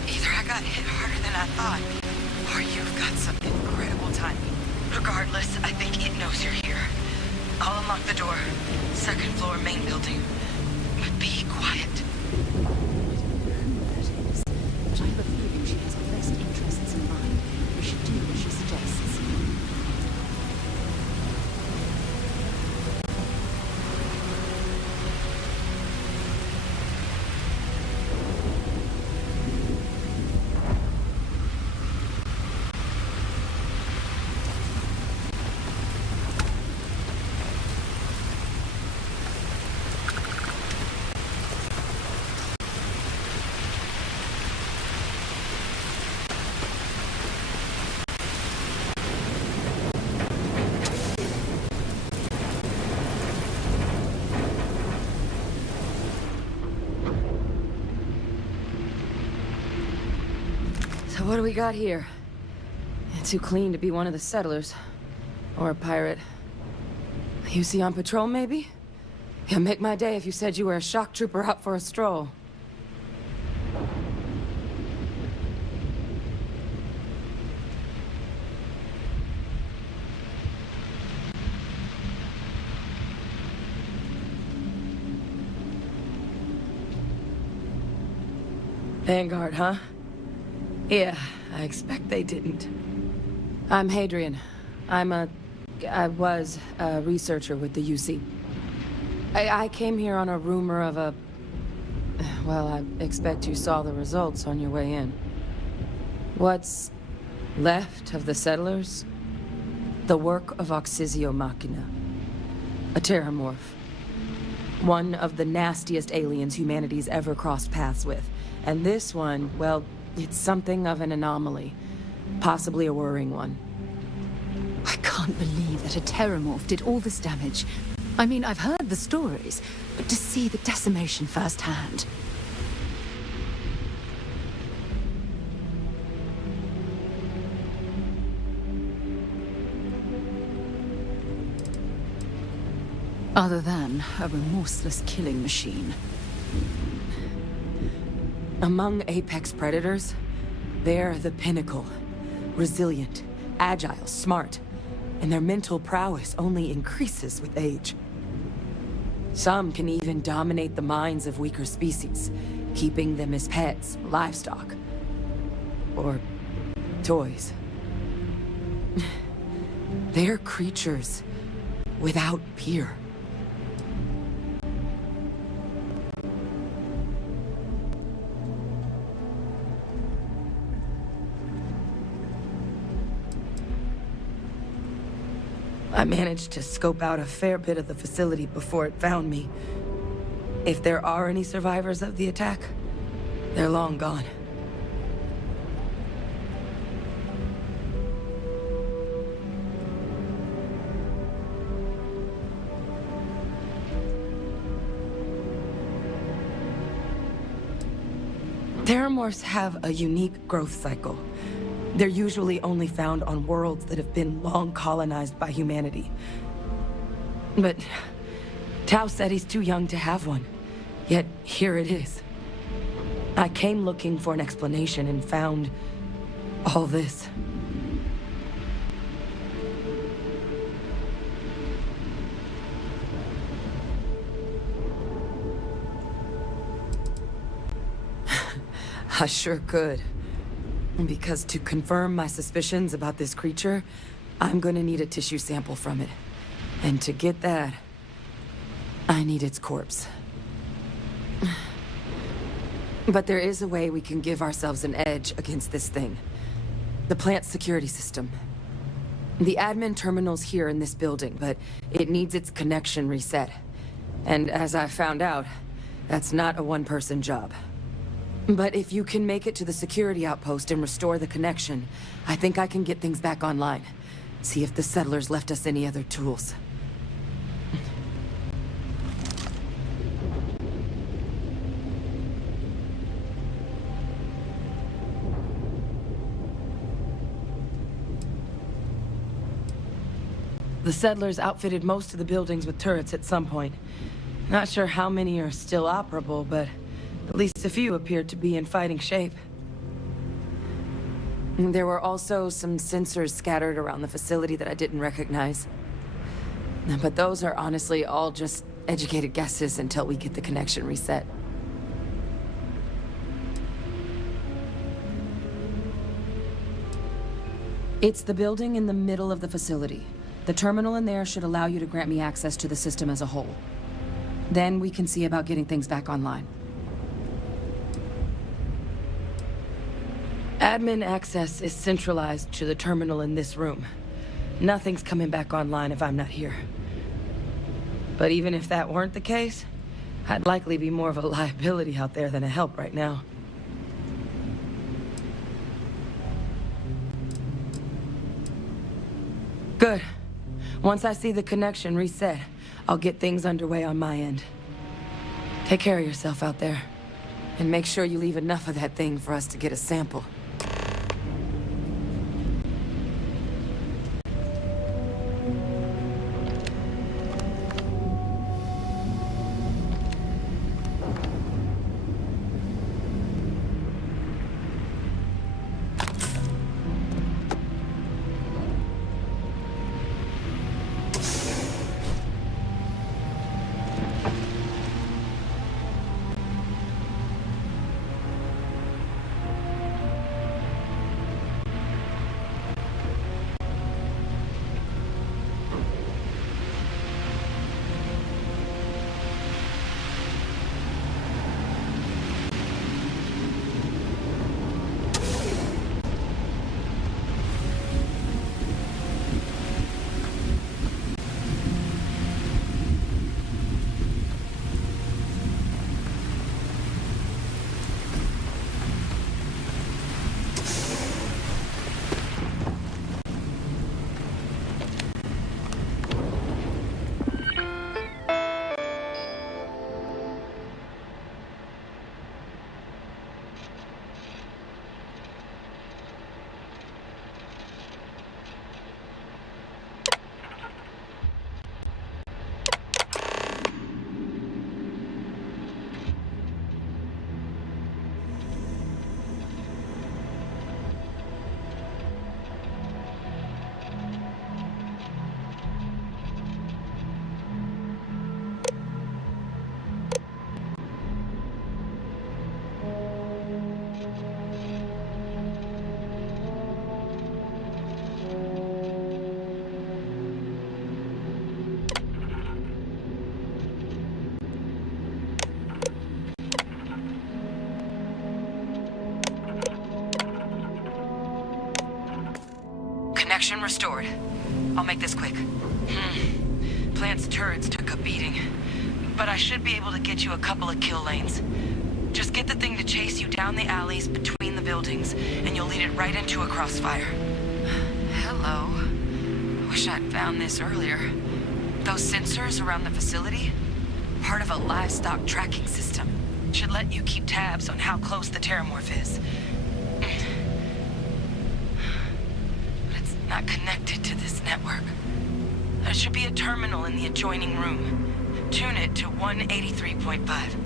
Either I got hit harder than I thought, or you've got some incredible timing. Regardless, I think it knows you're here. I'll unlock the door. Second floor, main building. But be quiet. Who that is, but I have a feeling she has our best interests in mind. We should do what she suggests. So what do we got here? Too clean to be one of the settlers. Or a pirate. You see on patrol, maybe? Yeah, make my day if you said you were a shock trooper out for a stroll. Vanguard, huh? Yeah, I expect they didn't. I'm Hadrian. I was a researcher with the UC. I came here on a rumor of a... Well, I expect you saw the results on your way in. What's left of the settlers? The work of Oxysio Machina. A terramorph. One of the nastiest aliens humanity's ever crossed paths with. And this one, well, it's something of an anomaly. Possibly a worrying one. I can't believe that a terramorph did all this damage. I mean, I've heard the stories, but to see the decimation firsthand. Other than a remorseless killing machine. Among apex predators, they're the pinnacle. Resilient, agile, smart, and their mental prowess only increases with age. Some can even dominate the minds of weaker species, keeping them as pets, livestock, or toys. They're creatures without peer. I managed to scope out a fair bit of the facility before it found me. If there are any survivors of the attack, they're long gone. Terramorphs have a unique growth cycle. They're usually only found on worlds that have been long colonized by humanity. But Tao said he's too young to have one. Yet here it is. I came looking for an explanation and found all this. I sure could. Because to confirm my suspicions about this creature, I'm gonna need a tissue sample from it. And to get that, I need its corpse. But there is a way we can give ourselves an edge against this thing. The plant's security system. The admin terminal's here in this building, but it needs its connection reset. And as I found out, that's not a one-person job. But if you can make it to the security outpost and restore the connection, I think I can get things back online. See if the settlers left us any other tools. The settlers outfitted most of the buildings with turrets at some point. Not sure how many are still operable, but At least a few appeared to be in fighting shape. There were also some sensors scattered around the facility that I didn't recognize. But those are honestly all just educated guesses until we get the connection reset. It's the building in the middle of the facility. The terminal in there should allow you to grant me access to the system as a whole. Then we can see about getting things back online. Admin access is centralized to the terminal in this room. Nothing's coming back online if I'm not here. But even if that weren't the case, I'd likely be more of a liability out there than a help right now. Good. Once I see the connection reset, I'll get things underway on my end. Take care of yourself out there. And make sure you leave enough of that thing for us to get a sample. Connection restored. I'll make this quick. Plant's turrets took a beating, but I should be able to get you a couple of kill lanes. Just get the thing to chase you down the alleys between the buildings, and you'll lead it right into a crossfire. Hello. Wish I'd found this earlier. Those sensors around the facility? Part of a livestock tracking system. Should let you keep tabs on how close the terramorph is. Not connected to this network. There should be a terminal in the adjoining room. Tune it to 183.5.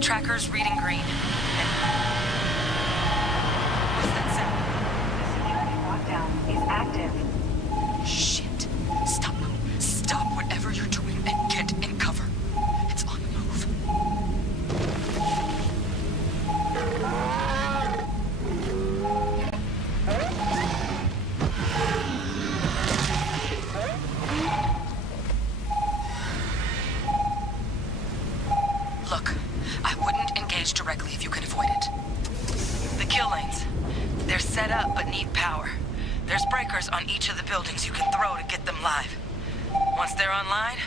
Tracker's reading green. What's that sound? The security lockdown is active. Shit. Stop. Stop whatever you're doing and get in cover. It's on the move. Look, I wouldn't engage directly if you set up but need power. There's breakers on each of the buildings you can throw to get them live. Once they're online,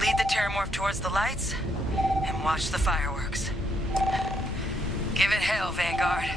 lead the Terramorph towards the lights and watch the fireworks. Give it hell, Vanguard.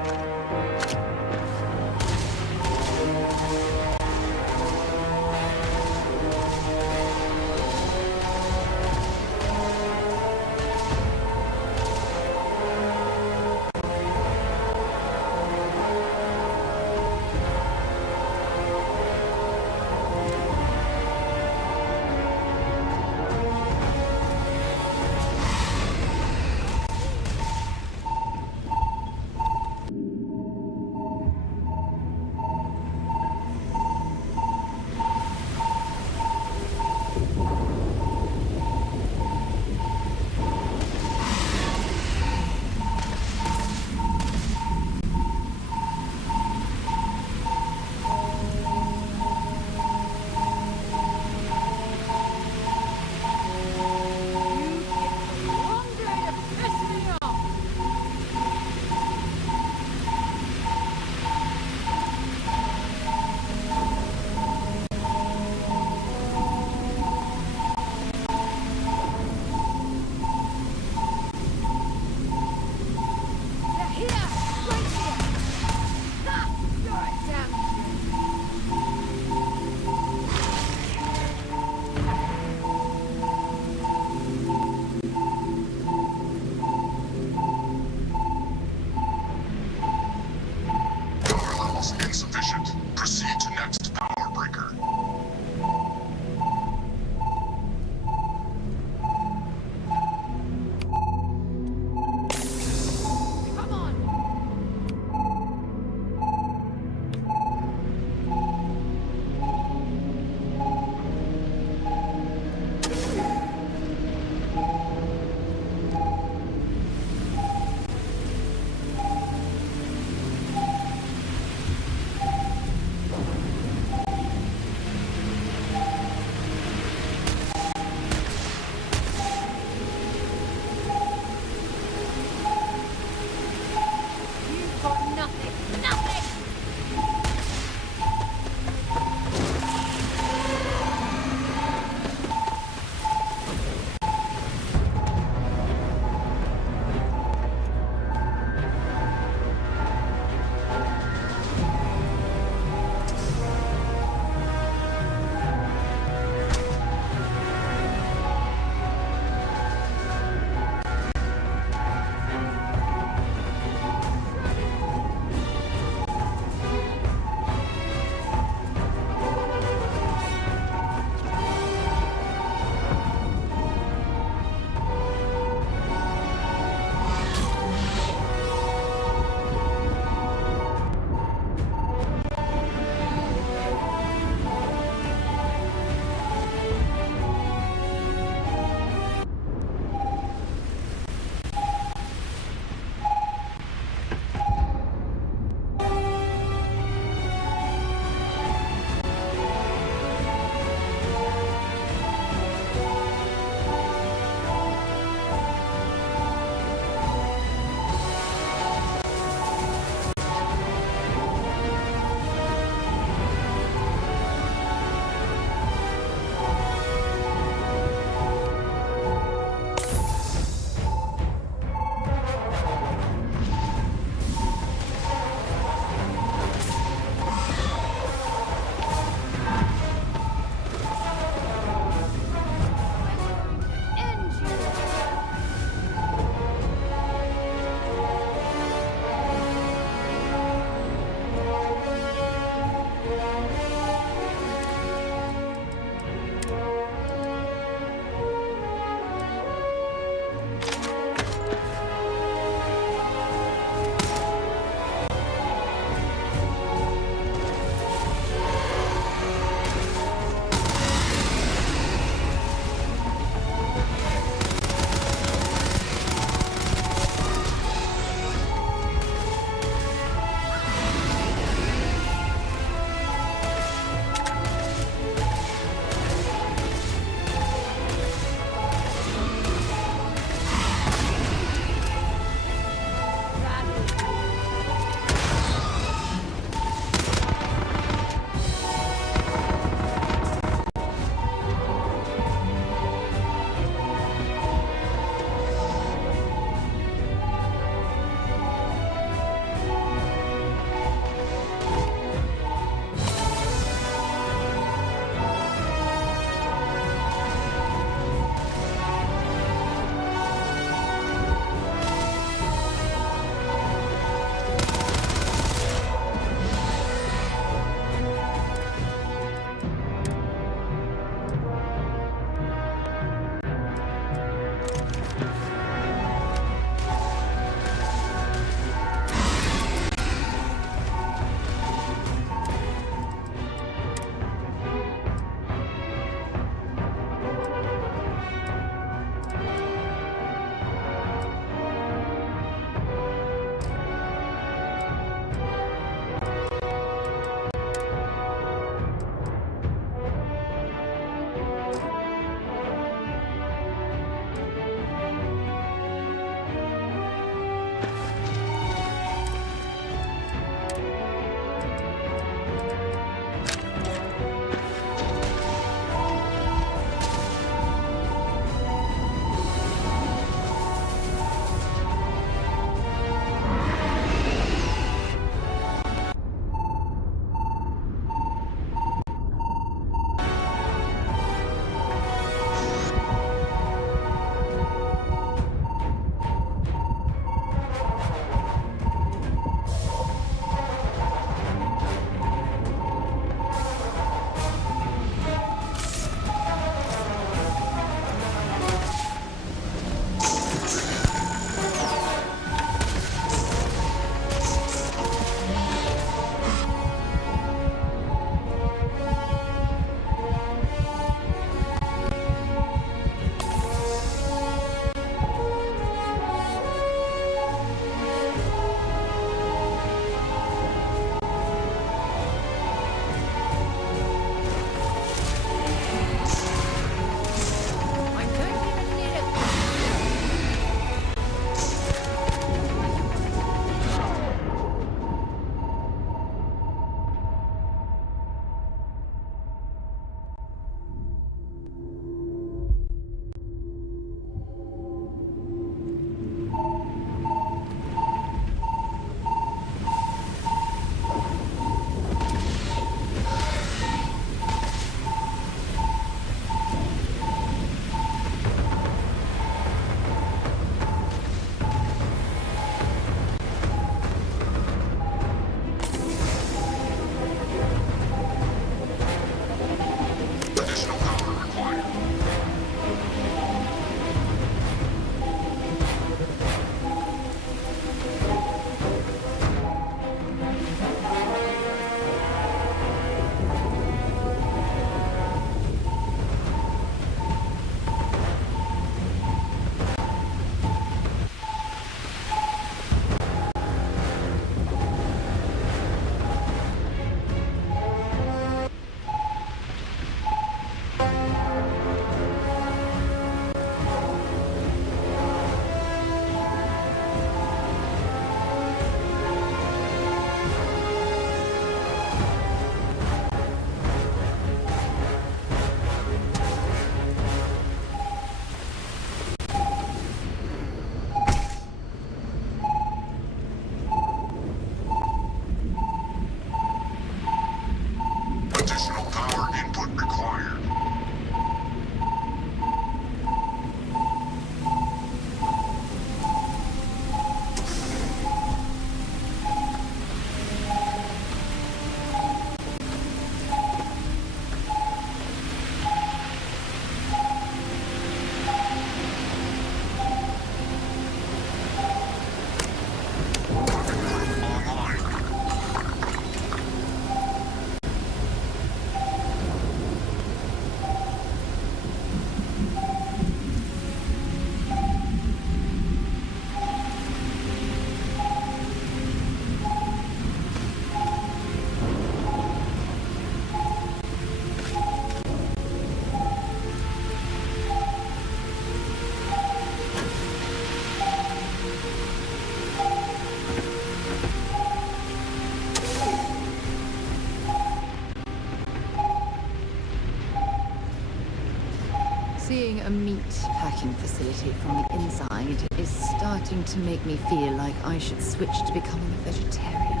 Seeing a meat packing facility from the inside is starting to make me feel like I should switch to becoming a vegetarian.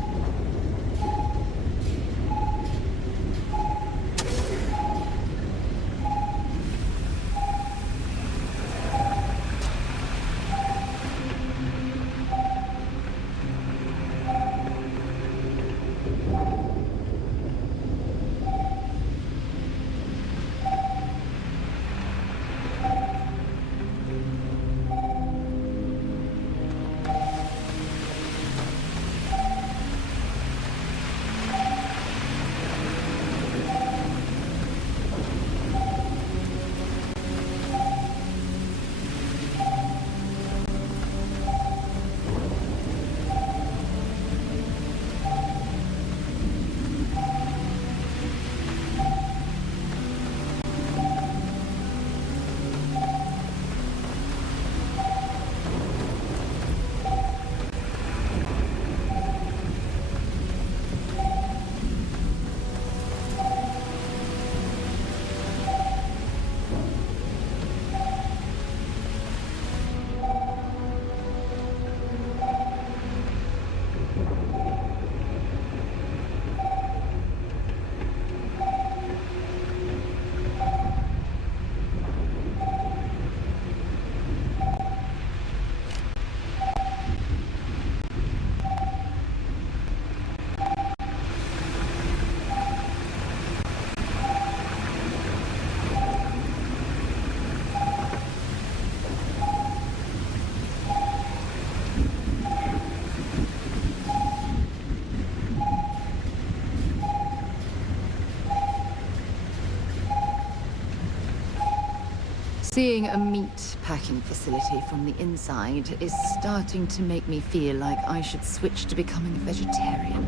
Seeing a meat packing facility from the inside is starting to make me feel like I should switch to becoming a vegetarian.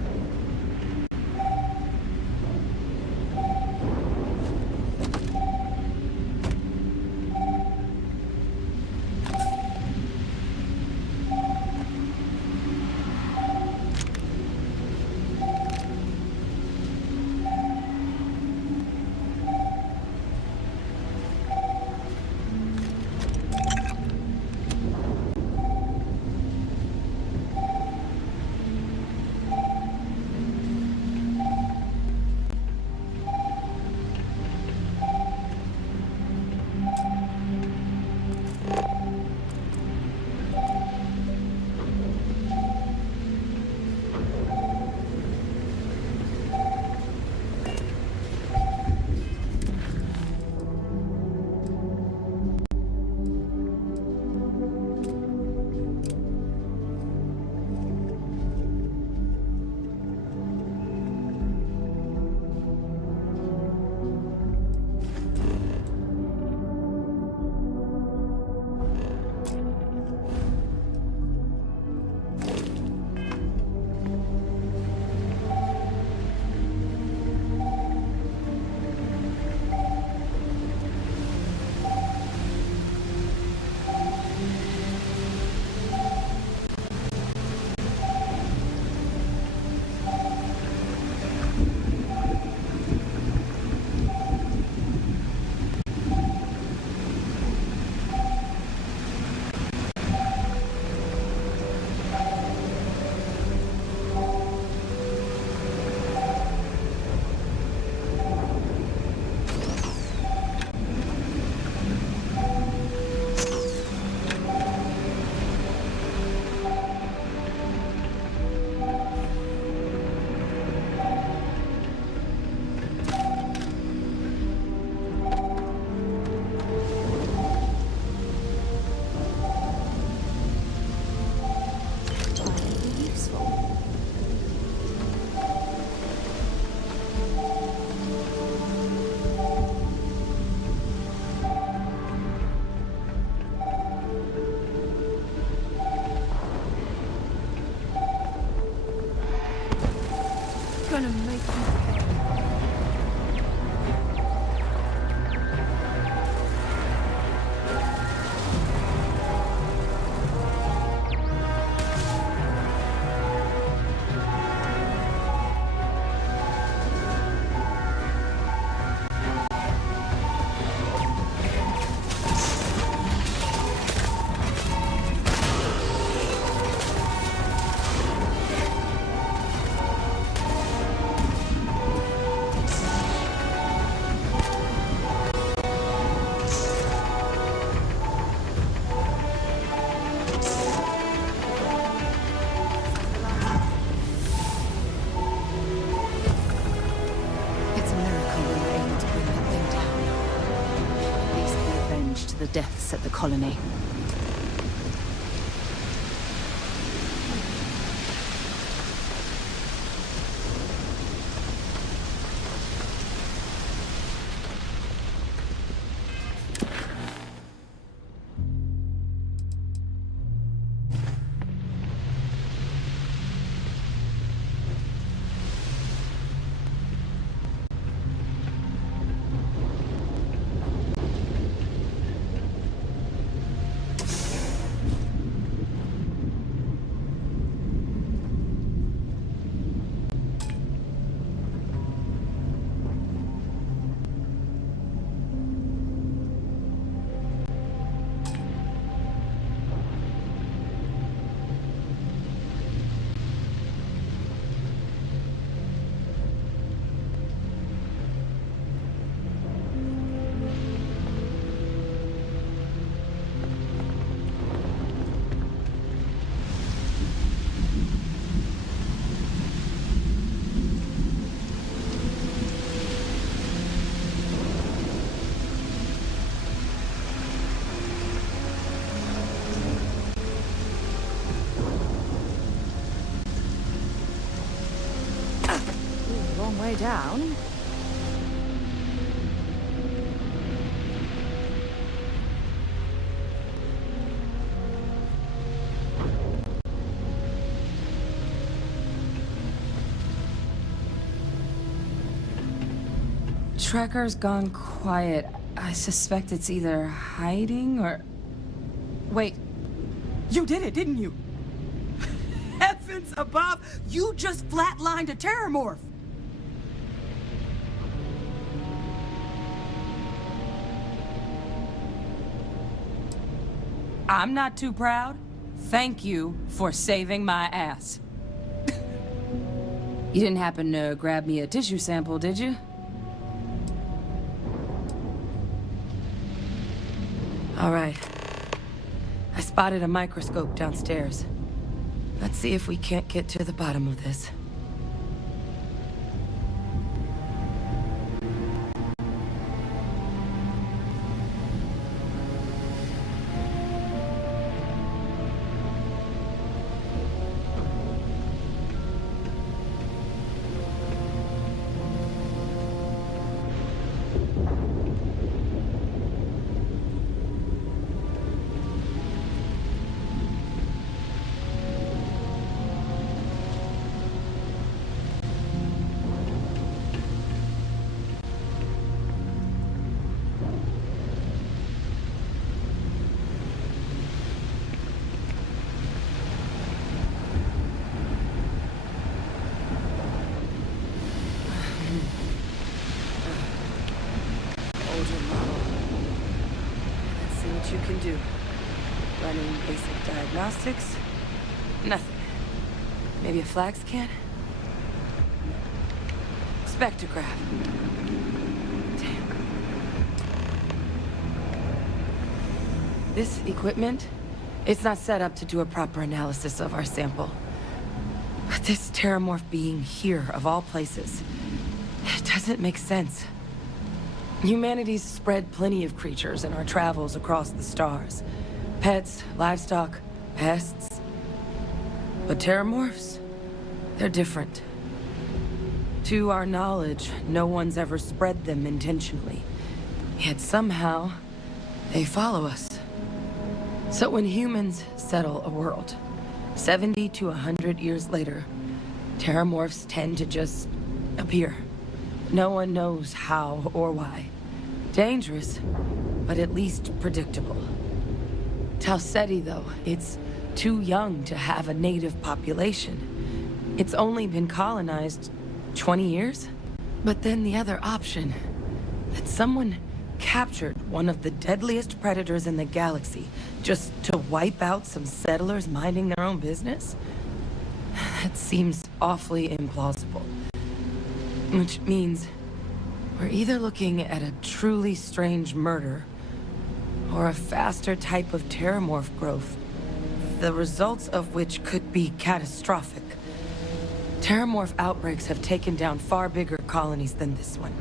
the deaths at the colony. Long way down. Tracker's gone quiet. I suspect it's either hiding or... Wait. You did it, didn't you? Heavens above! You just flatlined a terramorph! I'm not too proud. Thank you for saving my ass. You didn't happen to grab me a tissue sample, did you? All right. I spotted a microscope downstairs. Let's see if we can't get to the bottom of this. You can do. Running basic diagnostics? Nothing. Maybe a flax can? Spectrograph. Damn. This equipment, it's not set up to do a proper analysis of our sample. But this terramorph being here, of all places, it doesn't make sense. Humanity's spread plenty of creatures in our travels across the stars. Pets, livestock, pests. But terramorphs? They're different. To our knowledge, no one's ever spread them intentionally. Yet somehow, they follow us. So when humans settle a world, 70 to 100 years later, terramorphs tend to just appear. No one knows how or why. Dangerous, but at least predictable. Talseti, though, it's too young to have a native population. It's only been colonized 20 years? But then the other option, that someone captured one of the deadliest predators in the galaxy just to wipe out some settlers minding their own business? That seems awfully implausible. Which means we're either looking at a truly strange murder or a faster type of terramorph growth, the results of which could be catastrophic. Terramorph outbreaks have taken down far bigger colonies than this one.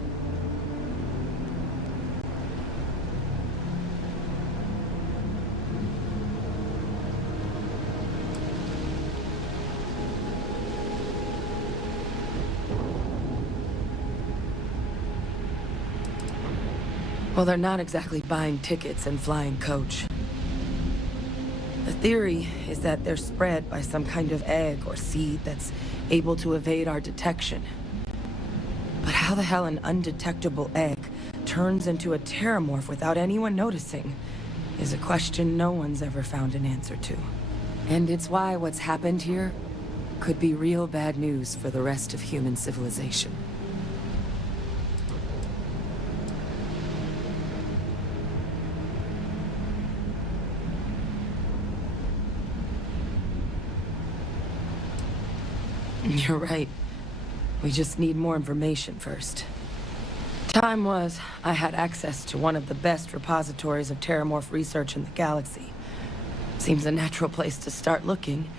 Well, they're not exactly buying tickets and flying coach. The theory is that they're spread by some kind of egg or seed that's able to evade our detection. But how the hell an undetectable egg turns into a terramorph without anyone noticing is a question no one's ever found an answer to. And it's why what's happened here could be real bad news for the rest of human civilization. You're right. We just need more information first. Time was, I had access to one of the best repositories of terramorph research in the galaxy. Seems a natural place to start looking,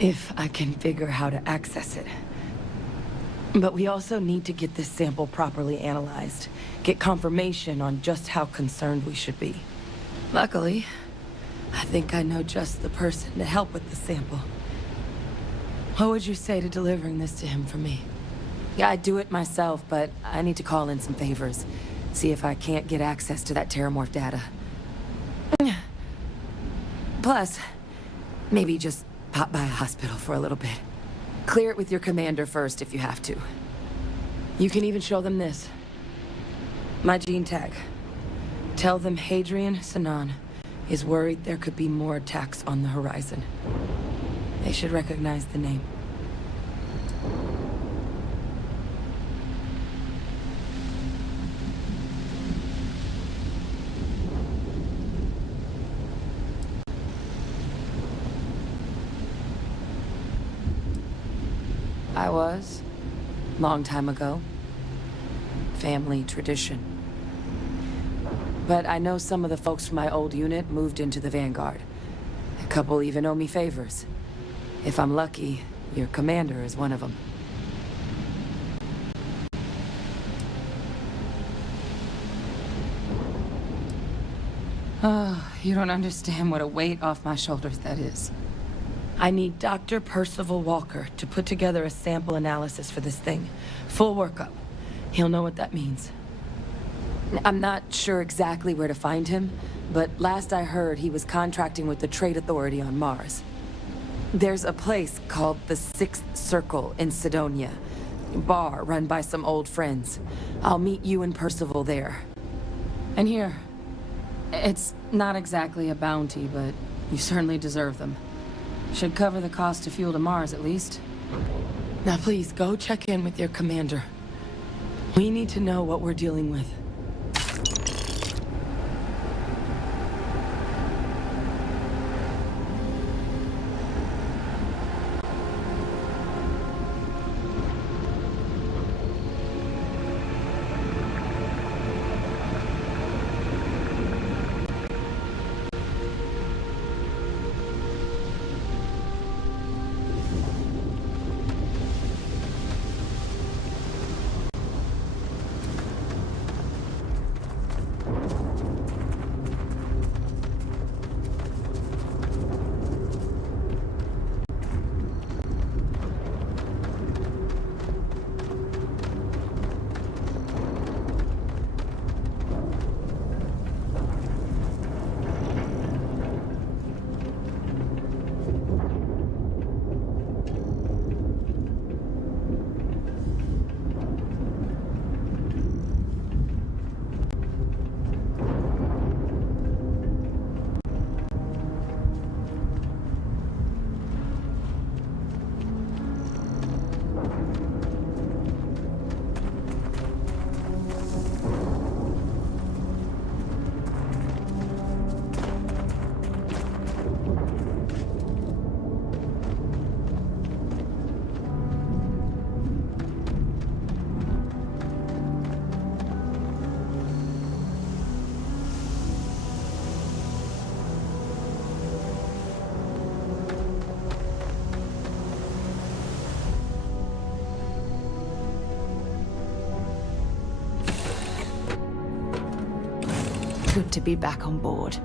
if I can figure how to access it. But we also need to get this sample properly analyzed, get confirmation on just how concerned we should be. Luckily, I think I know just the person to help with the sample. What would you say to delivering this to him for me? Yeah, I'd do it myself, but I need to call in some favors. See if I can't get access to that terramorph data. Plus, maybe just pop by a hospital for a little bit. Clear it with your commander first if you have to. You can even show them this. My gene tag. Tell them Hadrian Sinan is worried there could be more attacks on the horizon. They should recognize the name. I was. Long time ago. Family tradition. But I know some of the folks from my old unit moved into the Vanguard. A couple even owe me favors. If I'm lucky, your commander is one of them. Oh, you don't understand what a weight off my shoulders that is. I need Dr. Percival Walker to put together a sample analysis for this thing. Full workup. He'll know what that means. I'm not sure exactly where to find him, but last I heard he was contracting with the Trade Authority on Mars. There's a place called the Sixth Circle in Sidonia. Bar run by some old friends. I'll meet you and Percival there. And here, it's not exactly a bounty, but you certainly deserve them. Should cover the cost to fuel to Mars, at least. Now please, go check in with your commander. We need to know what we're dealing with. Good to be back on board.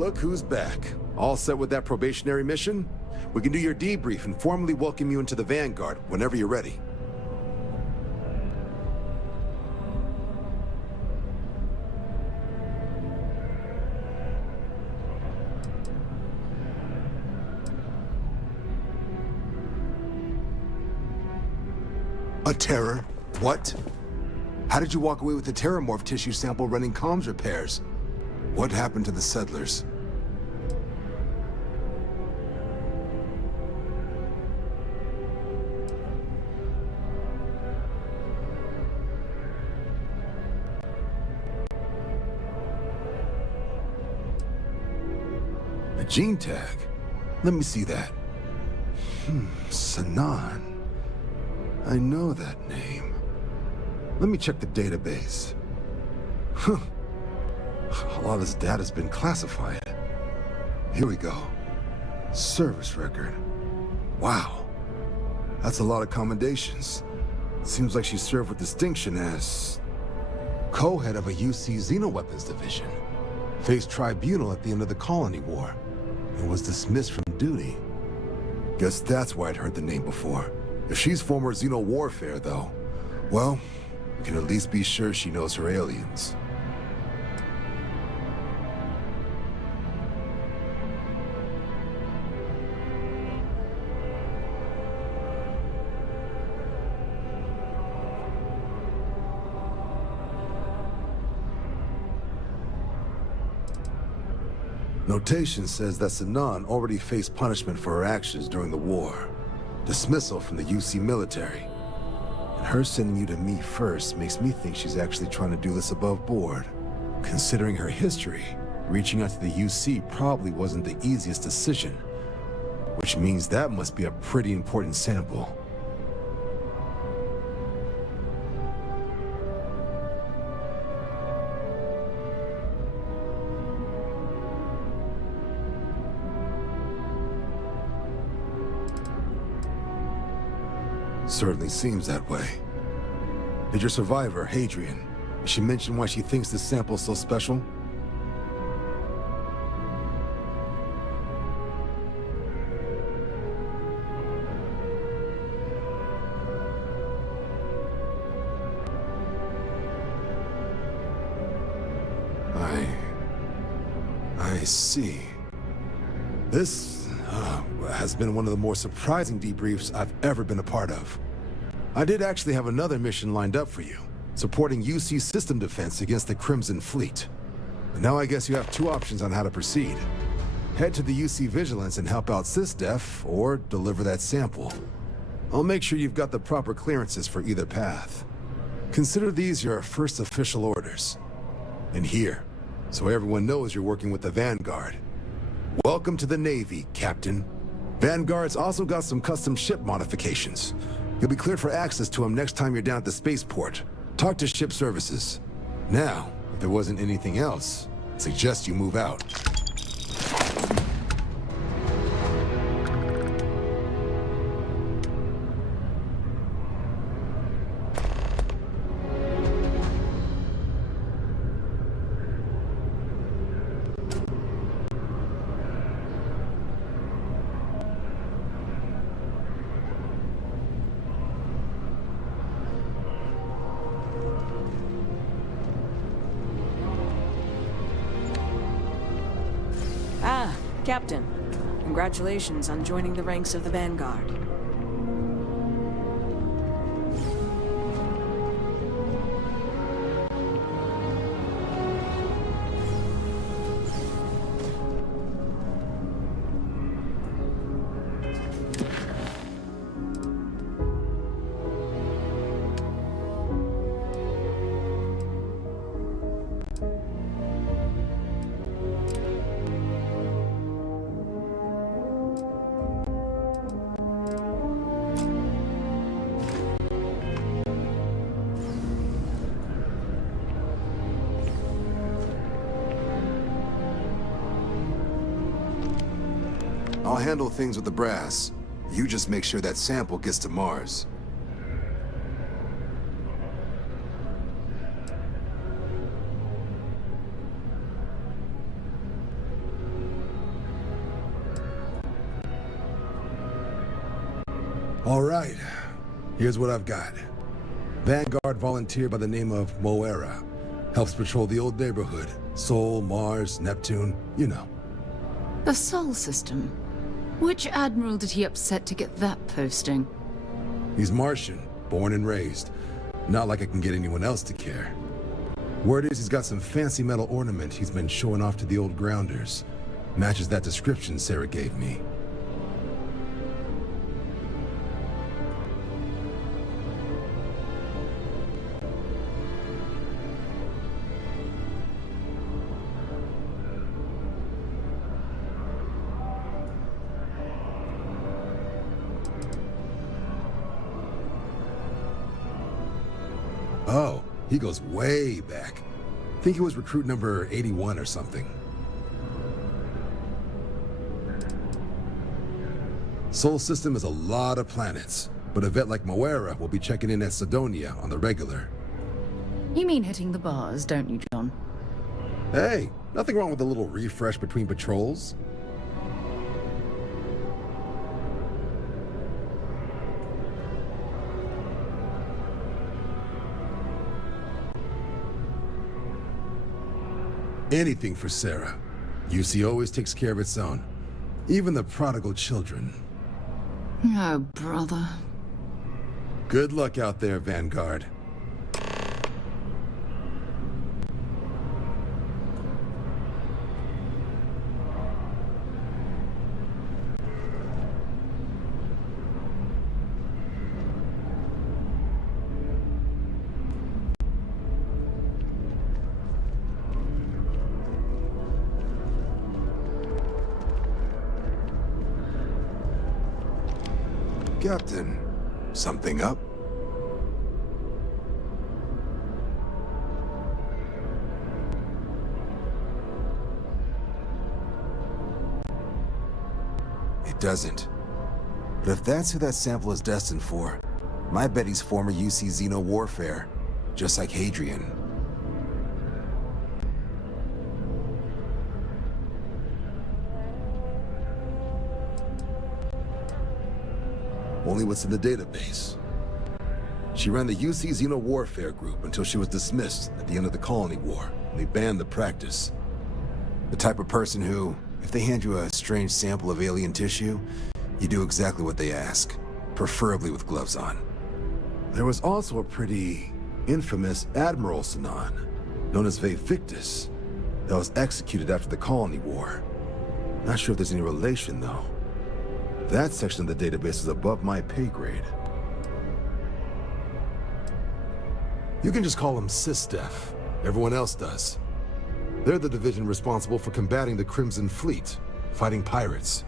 Look who's back. All set with that probationary mission? We can do your debrief and formally welcome you into the Vanguard whenever you're ready. A terror? What? How did you walk away with the terramorph tissue sample running comms repairs? What happened to the settlers? A gene tag? Let me see that. Sanan. I know that name. Let me check the database. Huh. A lot of this data's been classified. Here we go. Service record. Wow. That's a lot of commendations. Seems like she served with distinction as co-head of a UC Xenoweapons division. Faced tribunal at the end of the Colony War and was dismissed from duty. Guess that's why I'd heard the name before. If she's former Xeno warfare, though, well, we can at least be sure she knows her aliens. Notation says that Sanan already faced punishment for her actions during the war. Dismissal from the UC military. And her sending you to me first makes me think she's actually trying to do this above board. Considering her history, reaching out to the UC probably wasn't the easiest decision. Which means that must be a pretty important sample. Certainly seems that way. Did your survivor, Hadrian, did she mention why she thinks this sample's so special? I see. This has been one of the more surprising debriefs I've ever been a part of. I did actually have another mission lined up for you, supporting UC system defense against the Crimson Fleet. But now I guess you have two options on how to proceed. Head to the UC Vigilance and help out SysDef, or deliver that sample. I'll make sure you've got the proper clearances for either path. Consider these your first official orders. And here, so everyone knows you're working with the Vanguard. Welcome to the Navy, Captain. Vanguard's also got some custom ship modifications. You'll be cleared for access to them next time you're down at the spaceport. Talk to ship services. Now, if there wasn't anything else, I'd suggest you move out. Captain, congratulations on joining the ranks of the Vanguard. I'll handle things with the brass. You just make sure that sample gets to Mars. All right, here's what I've got. Vanguard volunteer by the name of Moera. Helps patrol the old neighborhood. Sol, Mars, Neptune, you know. The Sol system. Which admiral did he upset to get that posting? He's Martian, born and raised. Not like I can get anyone else to care. Word is he's got some fancy metal ornament he's been showing off to the old grounders. Matches that description Sarah gave me. Oh, he goes way back. Think he was recruit number 81 or something. Sol system is a lot of planets, but a vet like Moera will be checking in at Sidonia on the regular. You mean hitting the bars, don't you, John? Hey, nothing wrong with a little refresh between patrols. Anything for Sarah. UC always takes care of its own. Even the prodigal children. Oh, brother. Good luck out there, Vanguard. Captain, something up? It doesn't. But if that's who that sample is destined for, my bet he's former UC Xeno warfare, just like Hadrian. Only what's in the database. She ran the UC Xeno Warfare group until she was dismissed at the end of the Colony War, and they banned the practice. The type of person who, if they hand you a strange sample of alien tissue, you do exactly what they ask, preferably with gloves on. There was also a pretty infamous Admiral Sinan, known as Ve Victus, that was executed after the Colony War. Not sure if there's any relation, though. That section of the database is above my pay grade. You can just call them SysDef. Everyone else does. They're the division responsible for combating the Crimson Fleet, fighting pirates.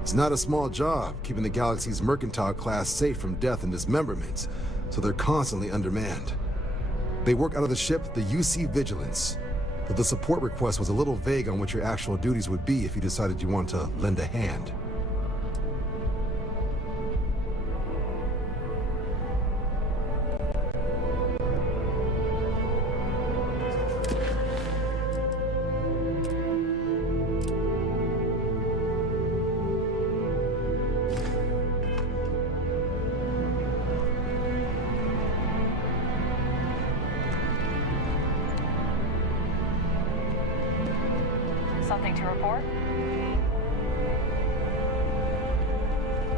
It's not a small job keeping the galaxy's mercantile class safe from death and dismemberment, so they're constantly undermanned. They work out of the ship, the UC Vigilance, but the support request was a little vague on what your actual duties would be if you decided you want to lend a hand. Something to report?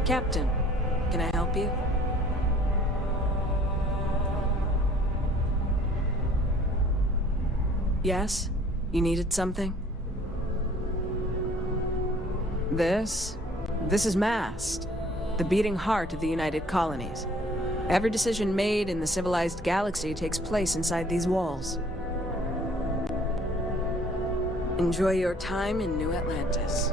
Captain, can I help you? Yes? You needed something? This is Mast, the beating heart of the United Colonies. Every decision made in the civilized galaxy takes place inside these walls. Enjoy your time in New Atlantis.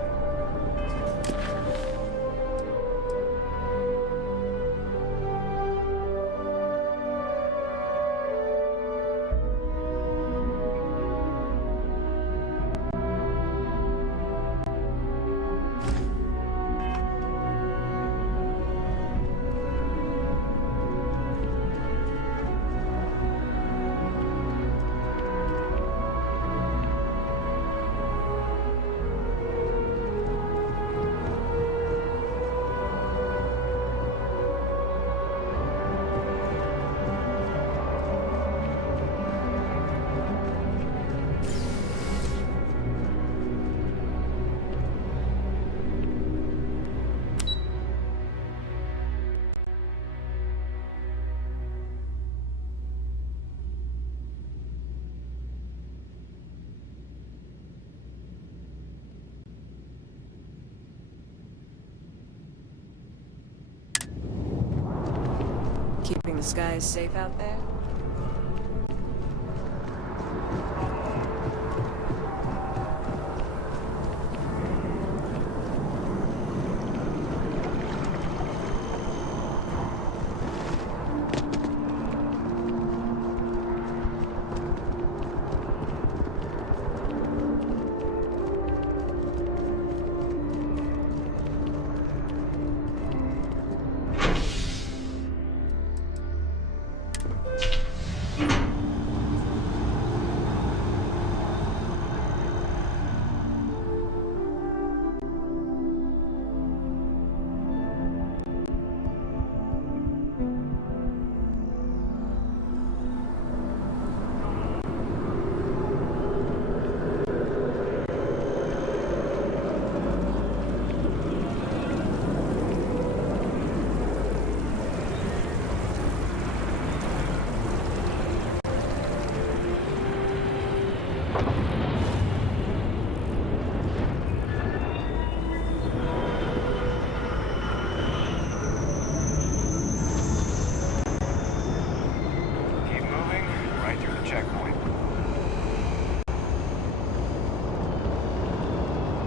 The sky is safe out there?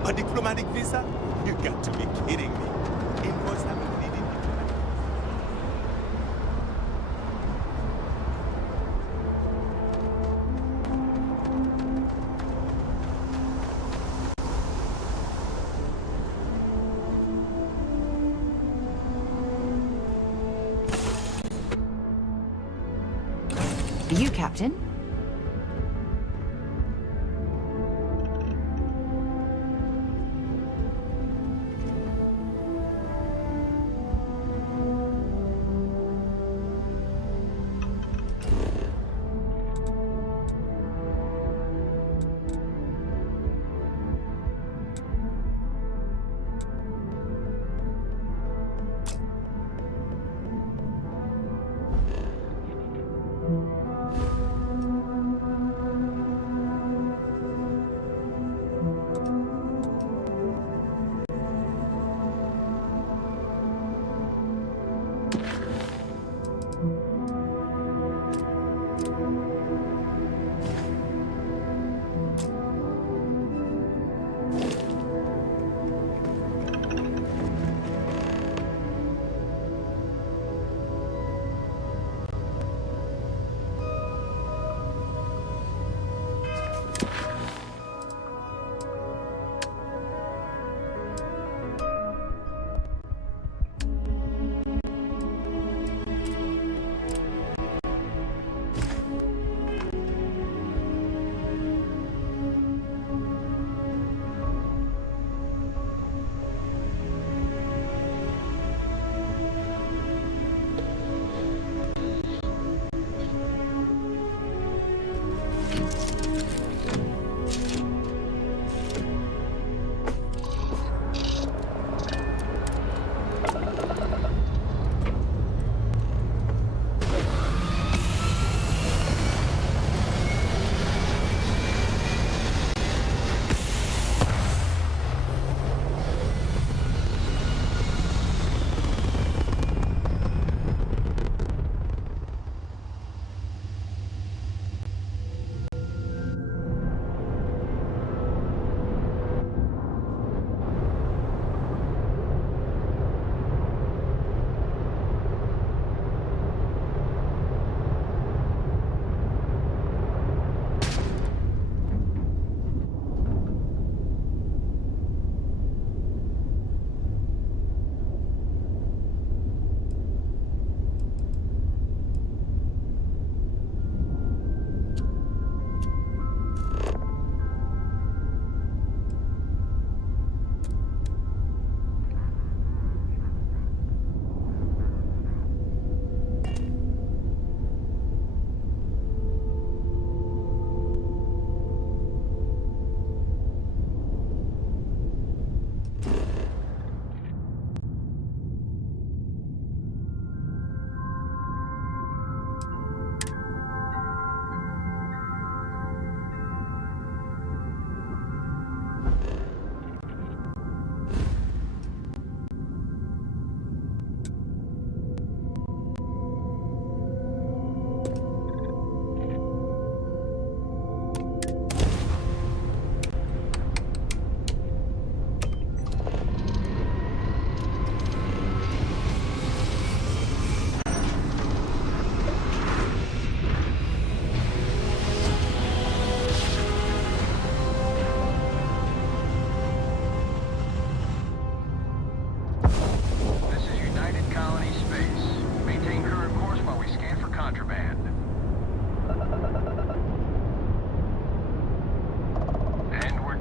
A diplomatic visa? You got to be kidding me. Invoice haven't needed. You, Captain?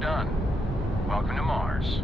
done. Welcome to Mars.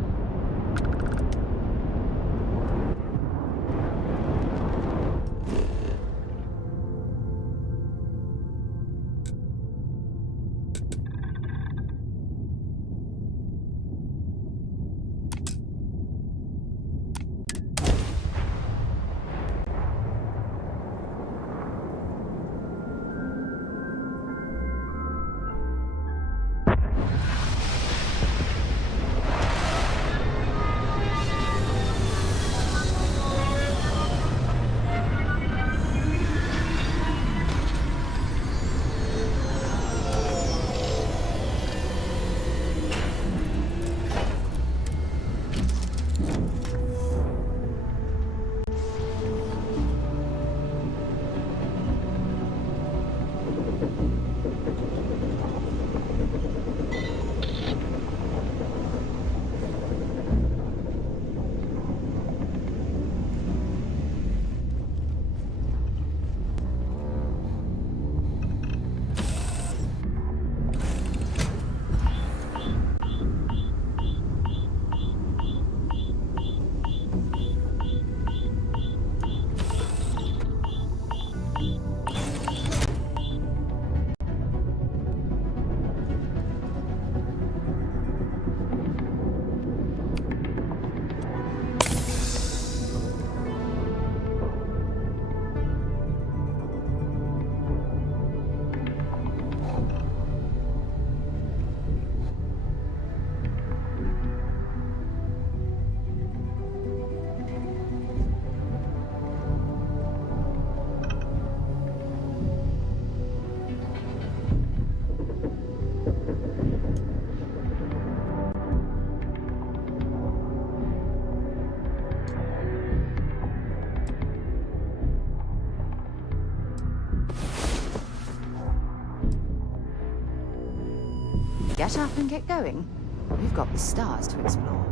Get up and get going. We've got the stars to explore.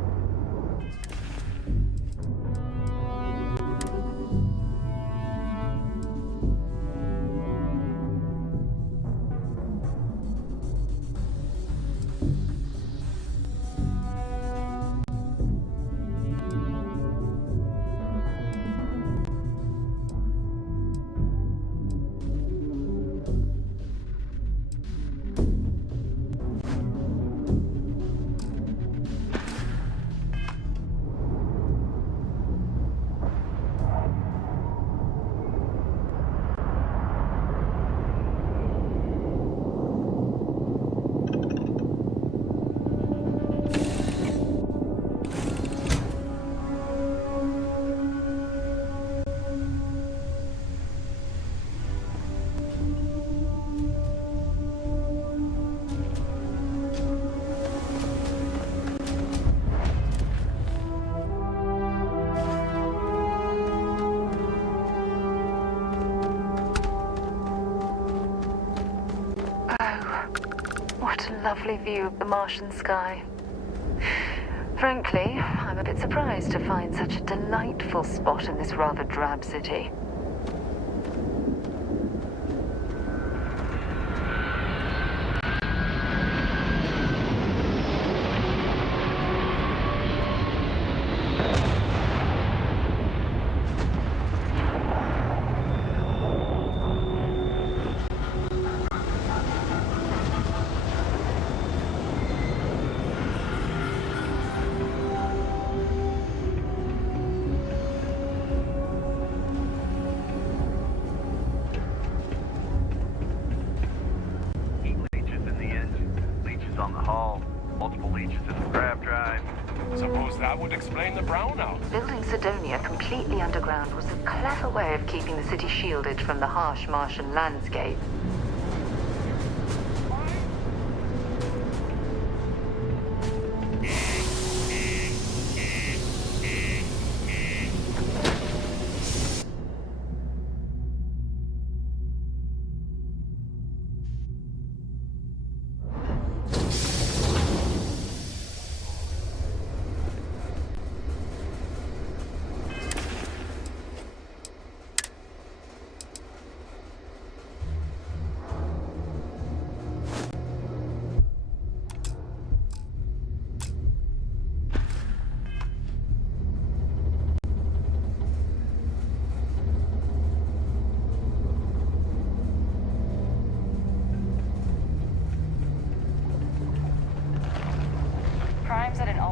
What a lovely view of the Martian sky. Frankly, I'm a bit surprised to find such a delightful spot in this rather drab city. Building Sidonia completely underground was a clever way of keeping the city shielded from the harsh Martian landscape.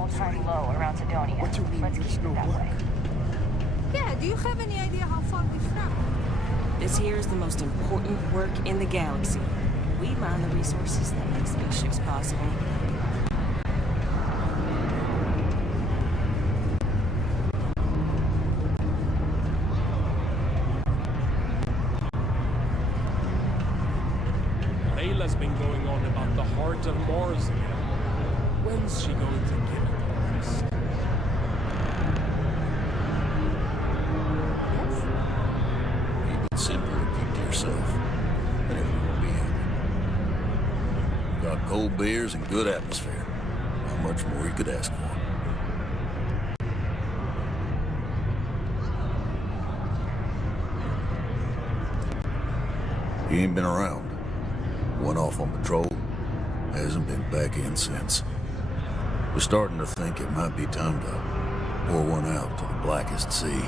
all-time low around Sidonia. What do you mean Let's there's keep no it that work? way. Yeah, do you have any idea how far we've traveled? This here is the most important work in the galaxy. We mine the resources that make spaceships possible. Layla's been going on about the heart of Mars again. When's she going to give it a rest? Keep it simple and keep to yourself. And everyone will be happy. You got cold beers and good atmosphere. How much more you could ask for? He ain't been around. Went off on patrol. Hasn't been back in since. We're starting to think it might be time to pour one out to the blackest sea.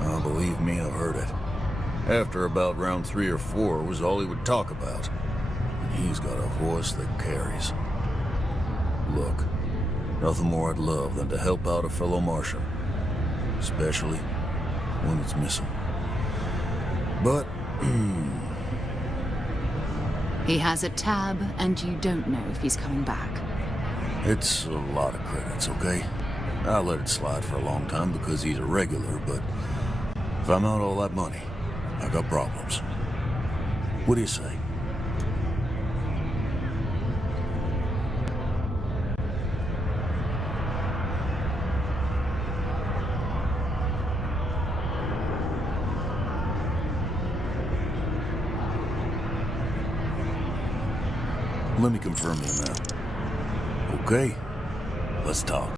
Oh, believe me, I've heard it. After about round 3 or 4 was all he would talk about. And he's got a voice that carries. Look, nothing more I'd love than to help out a fellow Martian. Especially when it's missing. But, He has a tab, and you don't know if he's coming back. it's a lot of credits, okay? I let it slide for a long time because he's a regular, but if I'm out all that money, I got problems. What do you say? Let me confirm you now. Okay, let's talk.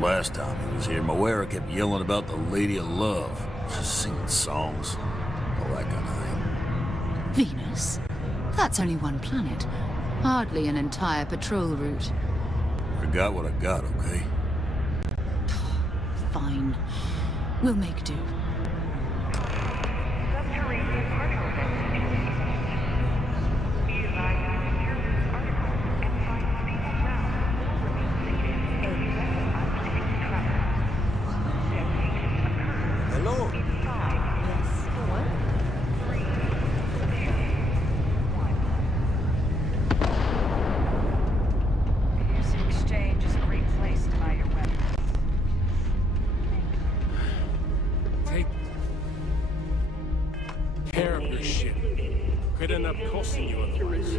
Last time he was here, Moera kept yelling about the Lady of Love. Just singing songs. All that kind of thing. Venus? That's only one planet. Hardly an entire patrol route. I got what I got, okay? Fine. We'll make do. Subterranean particle density. Be advised that secure this article and find stable ground will remain safe in the event of unpredicted travel. Detonation occurs Hello? in 5, Yes. What? 3, 2, 1. The UC Exchange is a great place to buy your weapons. Take care of your ship. Could end up costing you otherwise.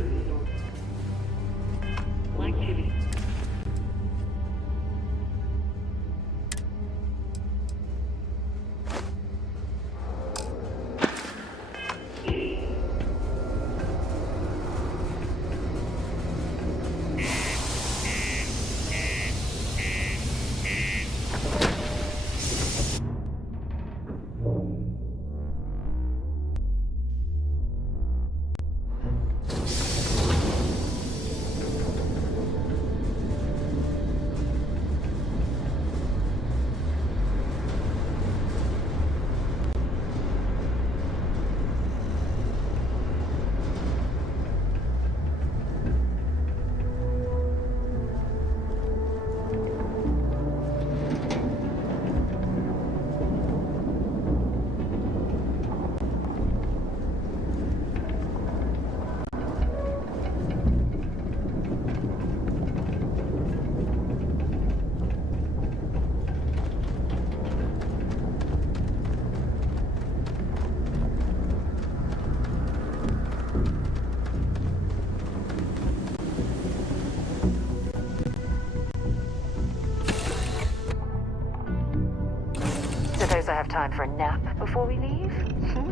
Suppose I have time for a nap before we leave? Hmm?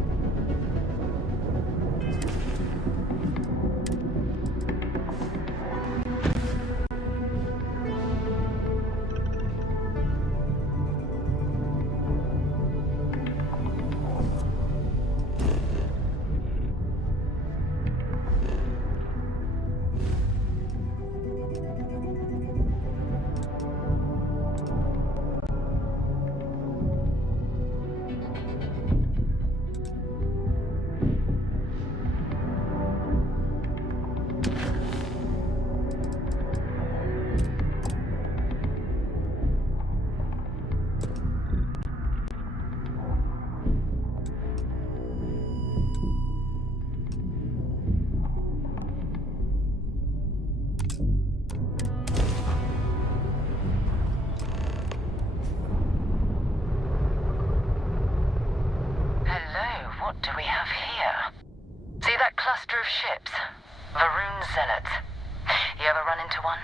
into one.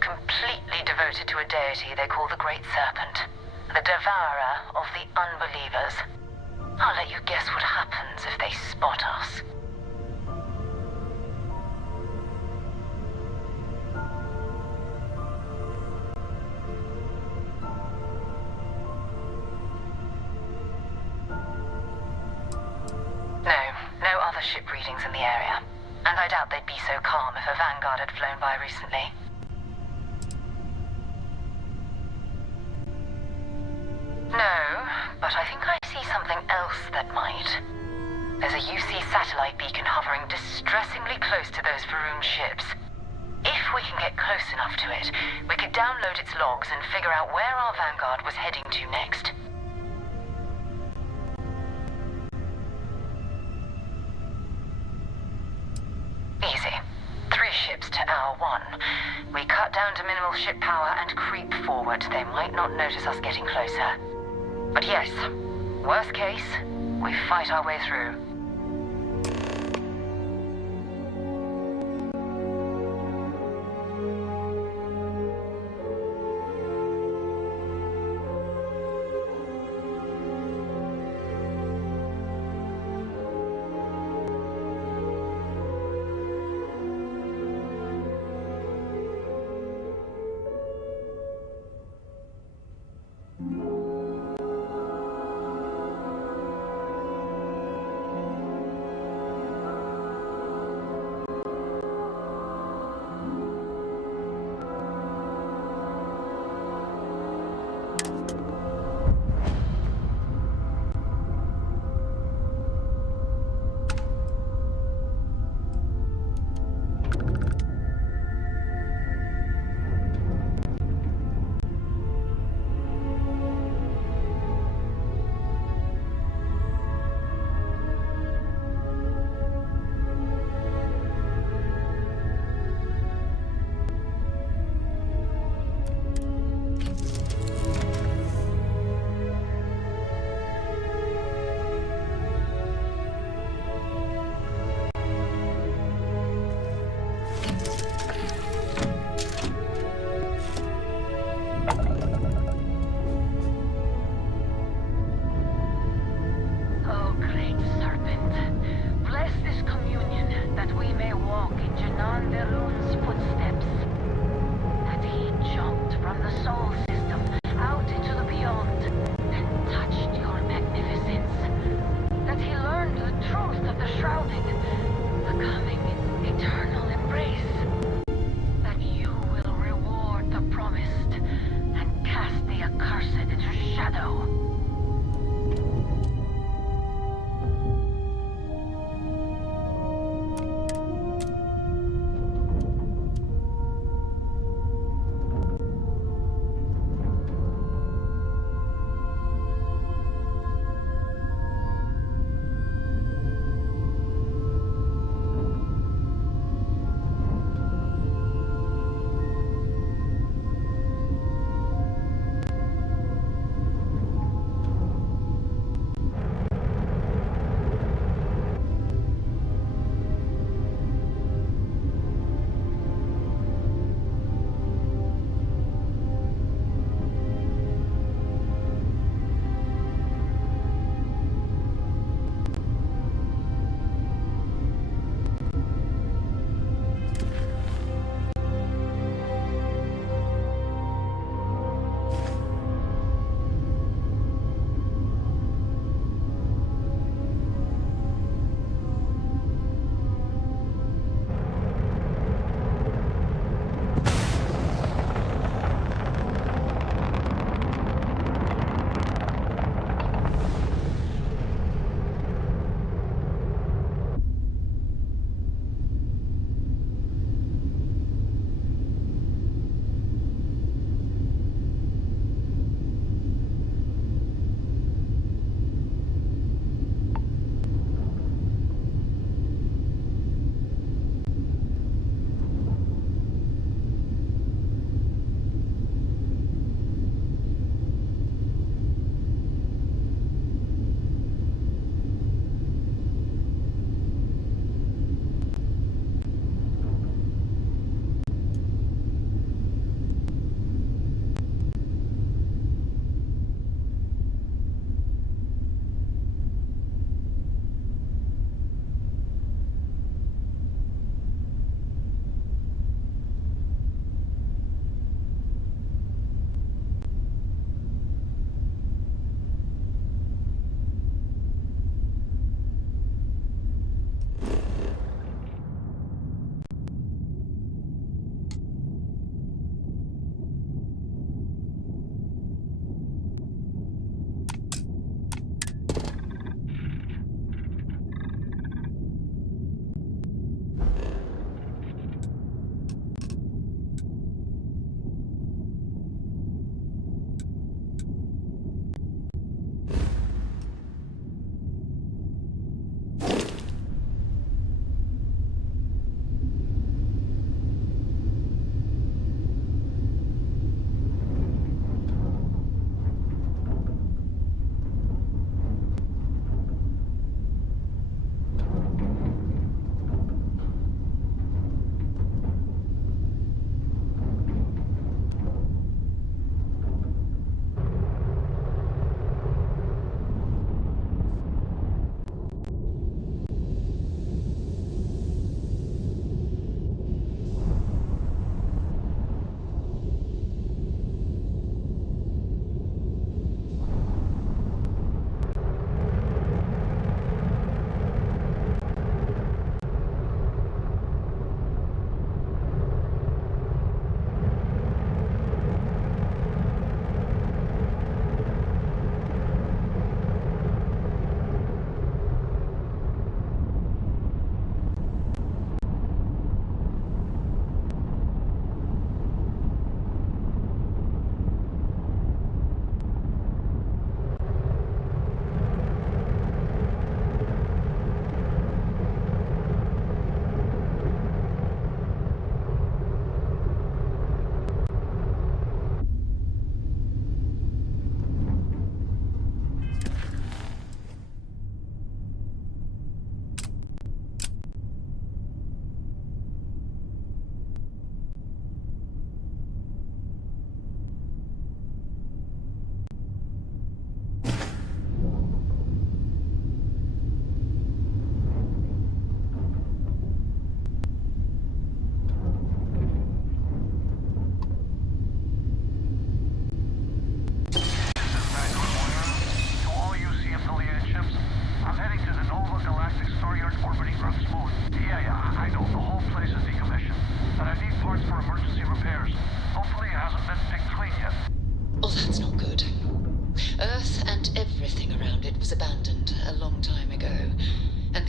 Completely devoted to a deity they call the Great Serpent, the devourer of the unbelievers. I'll let you guess what happens if they spot us. No other ship readings in the area. And I doubt they'd be so calm if a Vanguard had flown by recently. No, but I think I see something else that might. There's a UC satellite beacon hovering distressingly close to those Varun ships. If we can get close enough to it, we could download its logs and figure out where our Vanguard was heading to next. Easy. 3 ships to our 1. We cut down to minimal ship power and creep forward. They might not notice us getting closer. But yes, worst case, we fight our way through.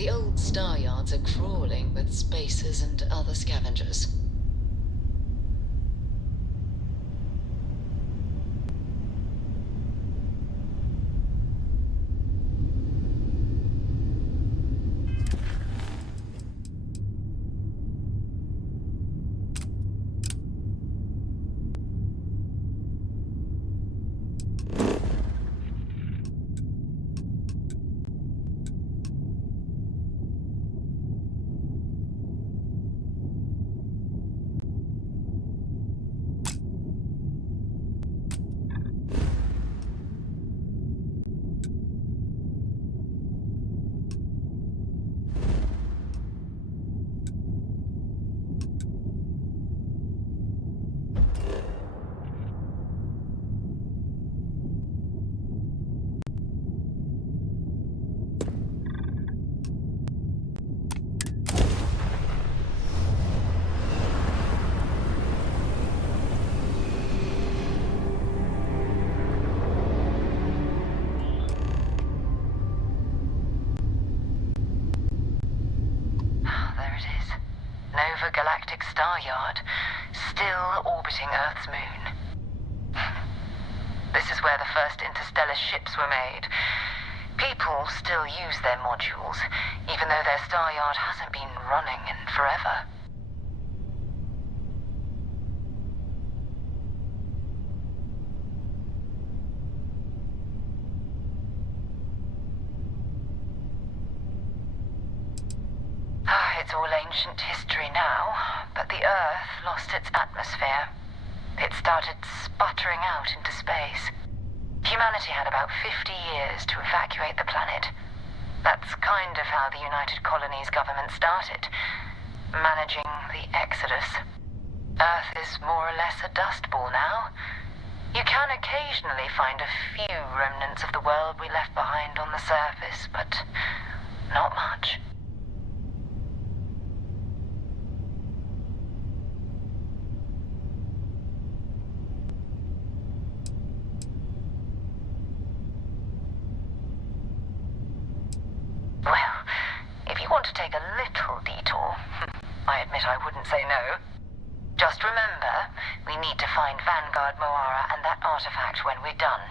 The old star yards are crawling with spacers and other scavengers. There it is. Nova Galactic Star Yard, still orbiting Earth's moon. This is where the first interstellar ships were made. People still use their modules, even though their star yard hasn't been running in forever. It's all ancient history now, but the Earth lost its atmosphere. It started sputtering out into space. Humanity had about 50 years to evacuate the planet. That's kind of how the United Colonies government started, managing the exodus. Earth is more or less a dust ball now. You can occasionally find a few remnants of the world we left behind on the surface, but not much. Well, if you want to take a little detour, I admit I wouldn't say no. Just remember, we need to find Vanguard Moara and that artifact when we're done.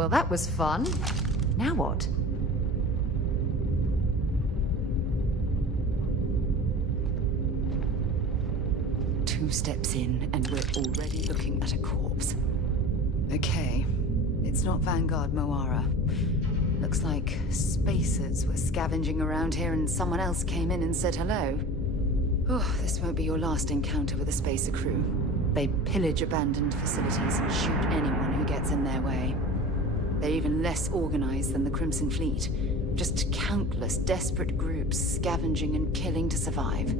Well, that was fun. Now what? Two steps in, and we're already looking at a corpse. Okay, it's not Vanguard Moara. Looks like spacers were scavenging around here and someone else came in and said hello. Oh, this won't be your last encounter with a spacer crew. They pillage abandoned facilities and shoot anyone who gets in their way. They're even less organized than the Crimson Fleet. Just countless desperate groups scavenging and killing to survive.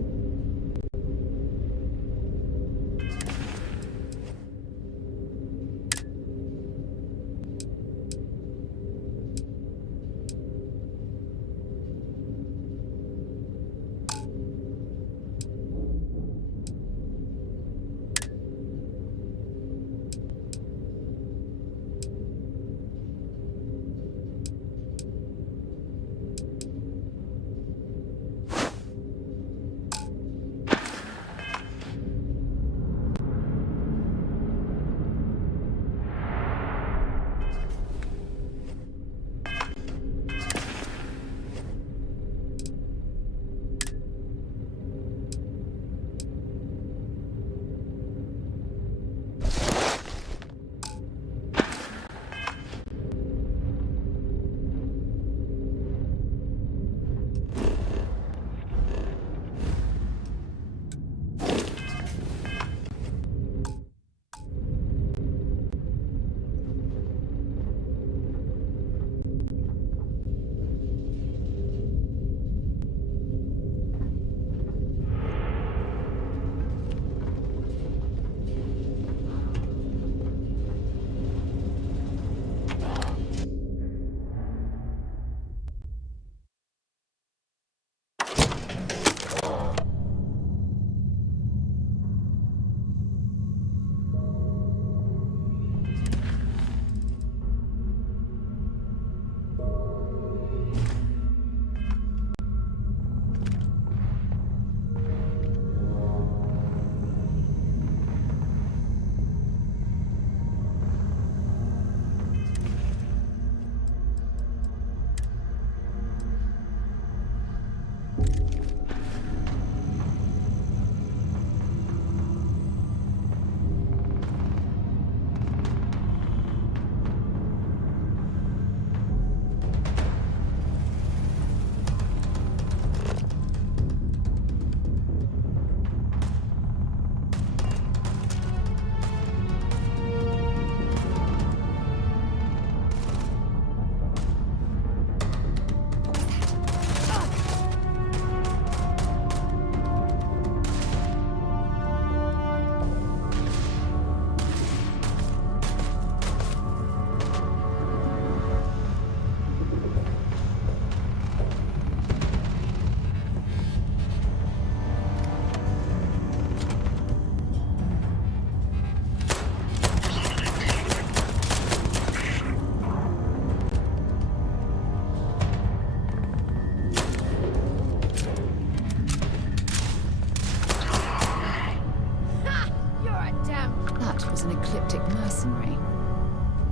Mercenary.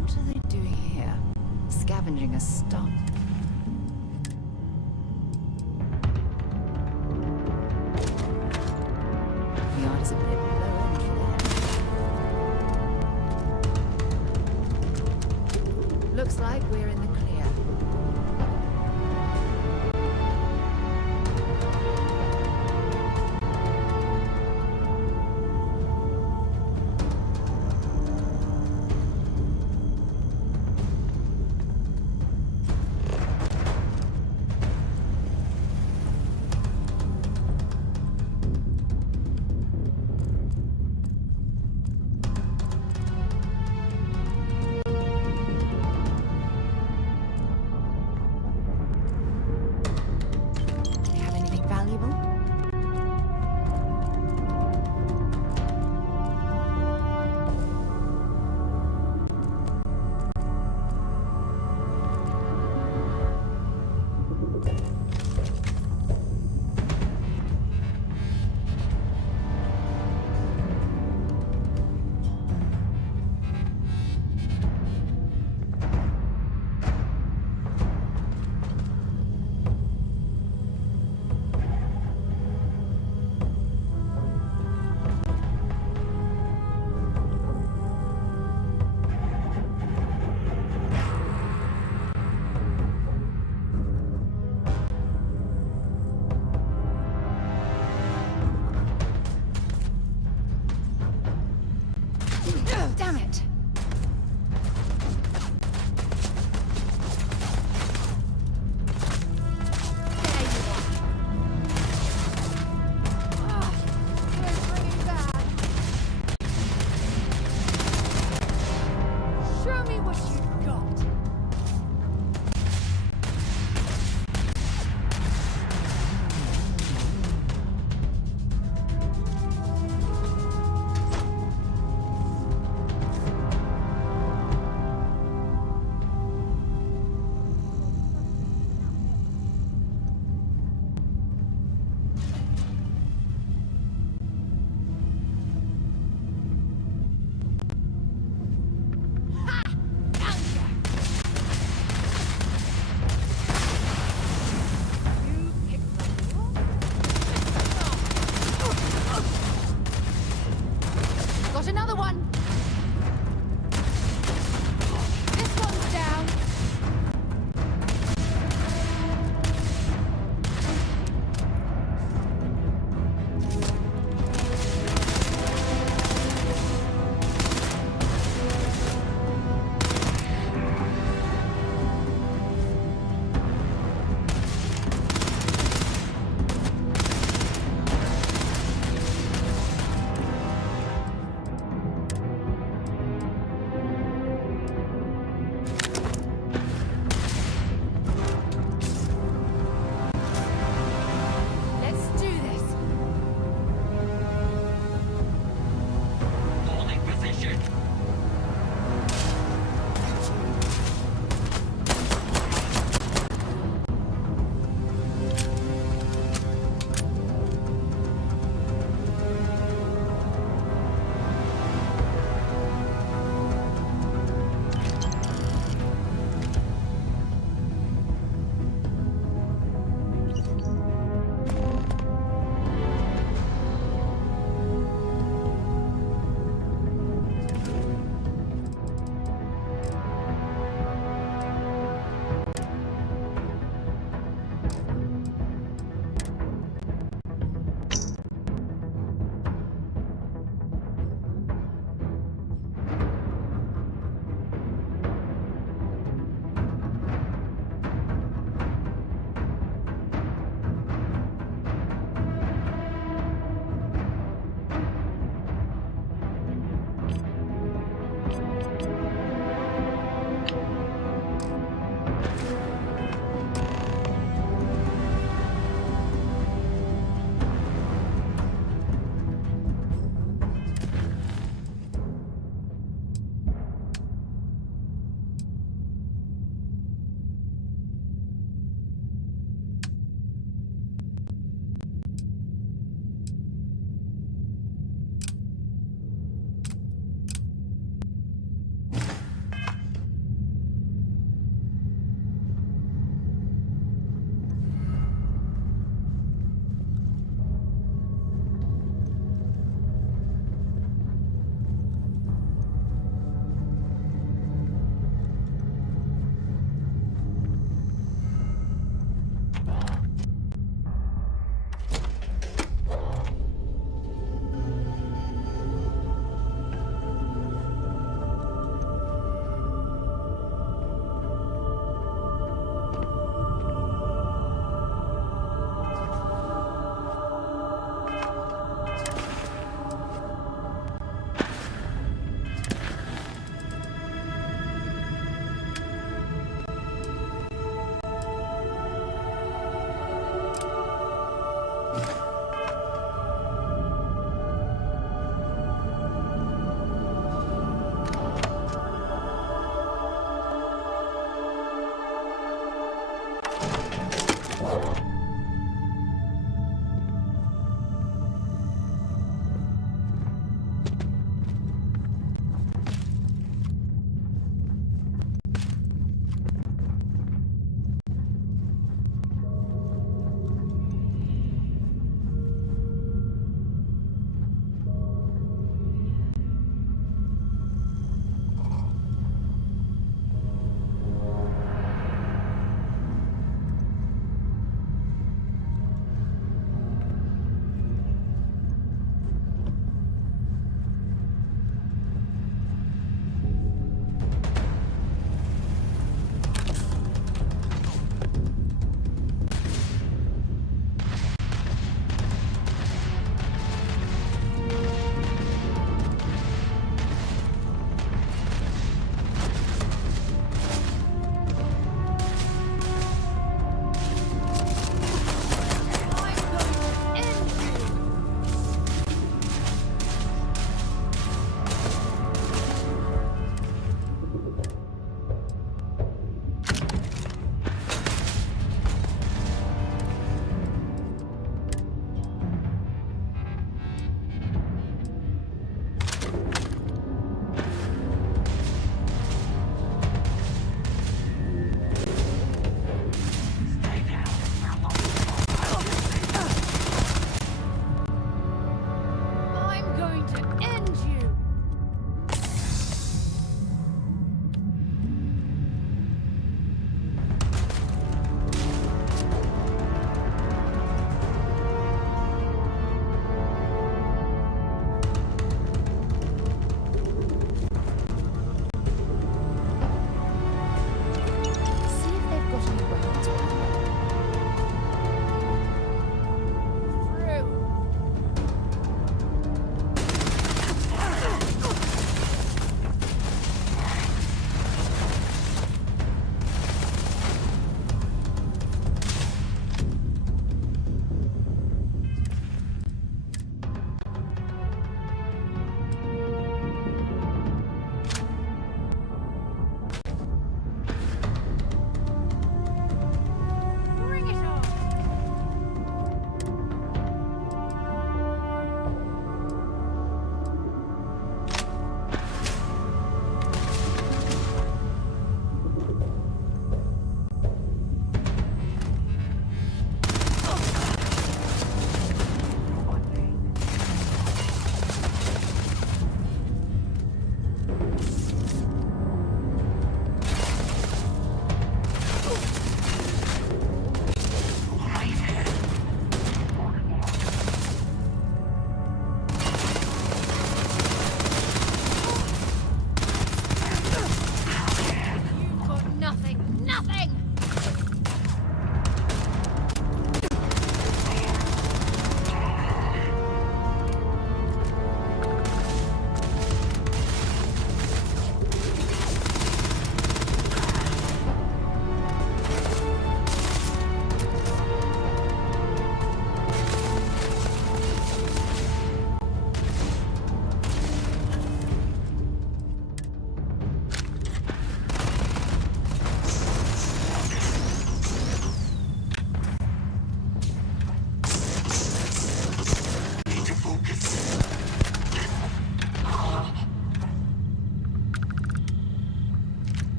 What are they doing here? Scavenging a stump. The yard is a bit low end for them. Looks like we're in the clear.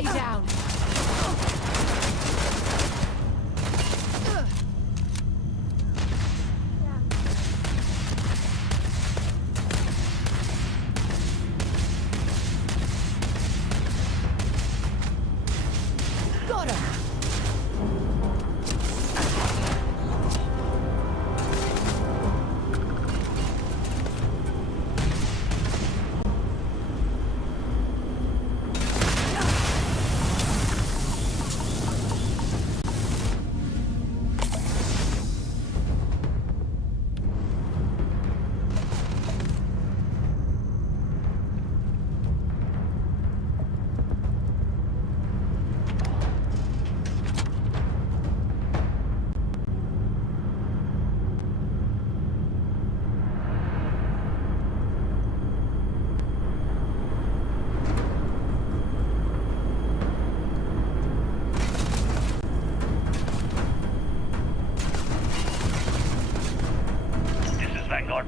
Stay down. Got him.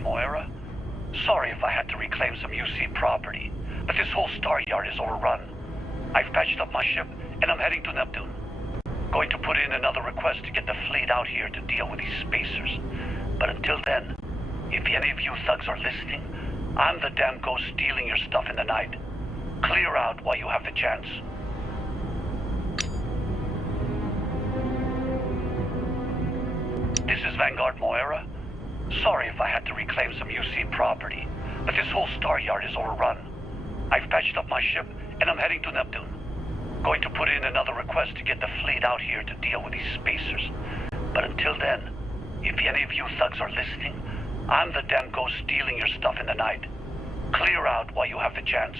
Moira. Sorry if I had to reclaim some UC property, but this whole star yard is overrun. I've patched up my ship, and I'm heading to Neptune. Going to put in another request to get the fleet out here to deal with these spacers. But until then, if any of you thugs are listening, I'm the damn ghost stealing your stuff in the night. Clear out while you have the chance. This is Vanguard Moira. Sorry if I had to reclaim some UC property, but this whole star yard is overrun. I've patched up my ship, and I'm heading to Neptune. Going to put in another request to get the fleet out here to deal with these spacers. But until then, if any of you thugs are listening, I'm the damn ghost stealing your stuff in the night. Clear out while you have the chance.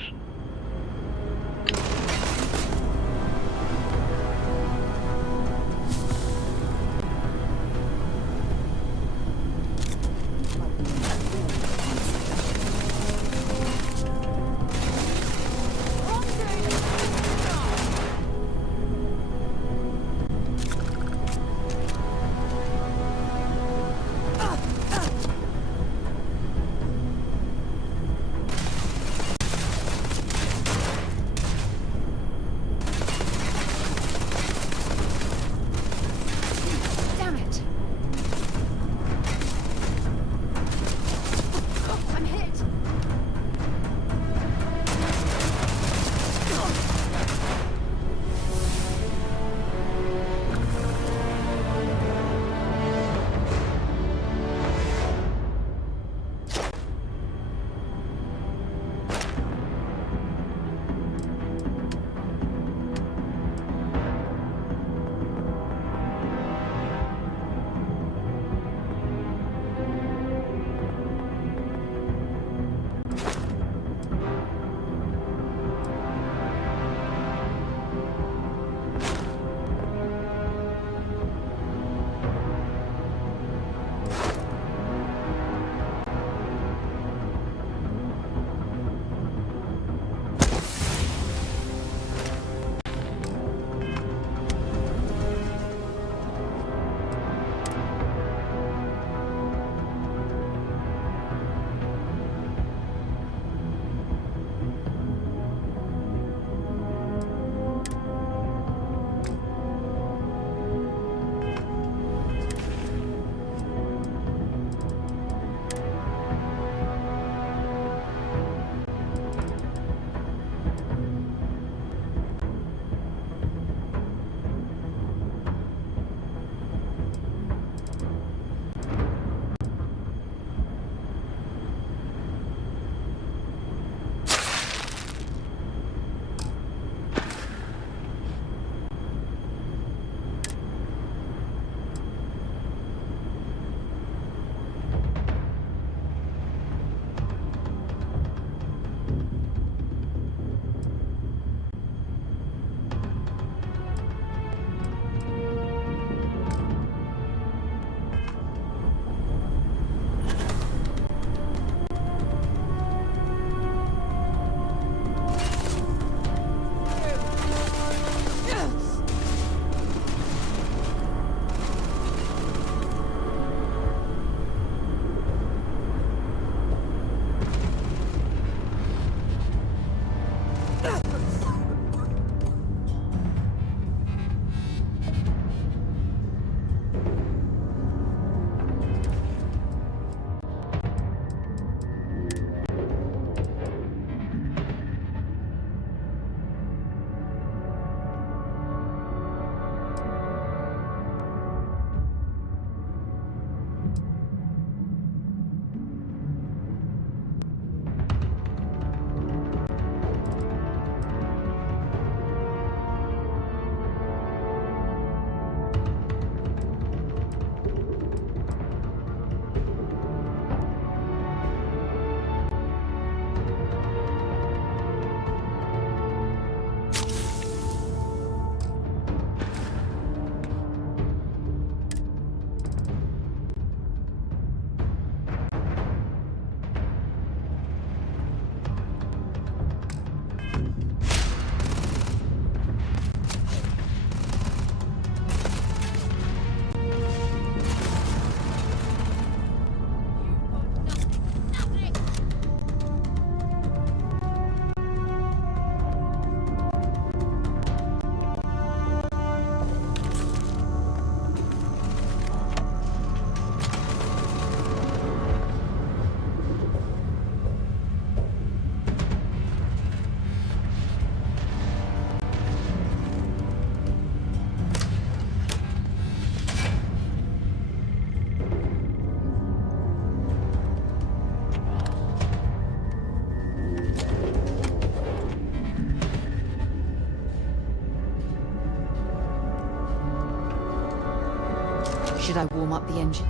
Should I warm up the engine?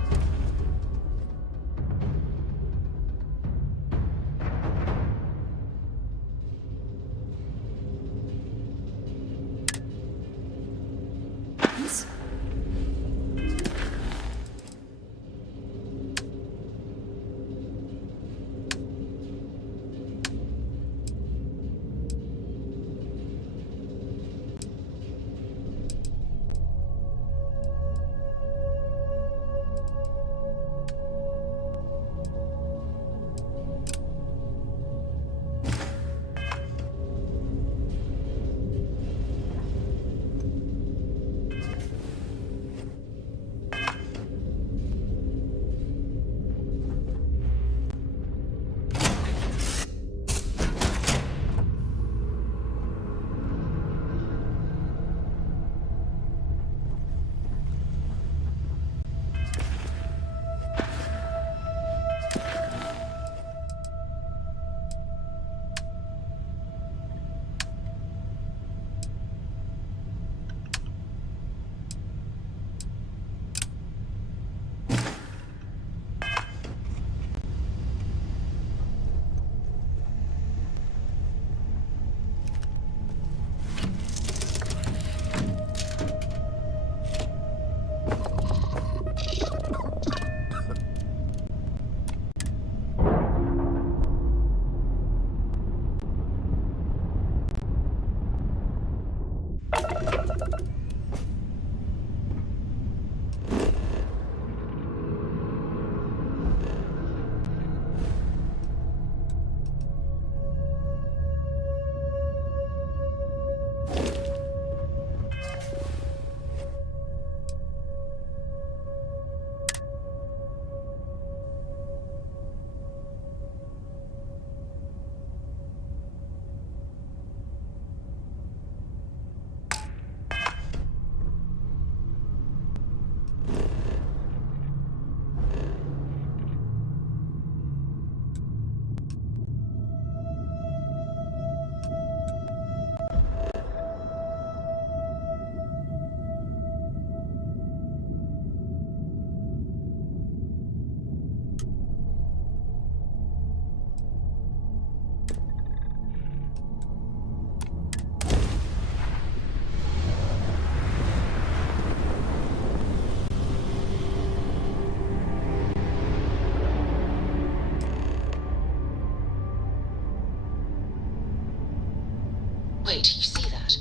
Wait, you see that?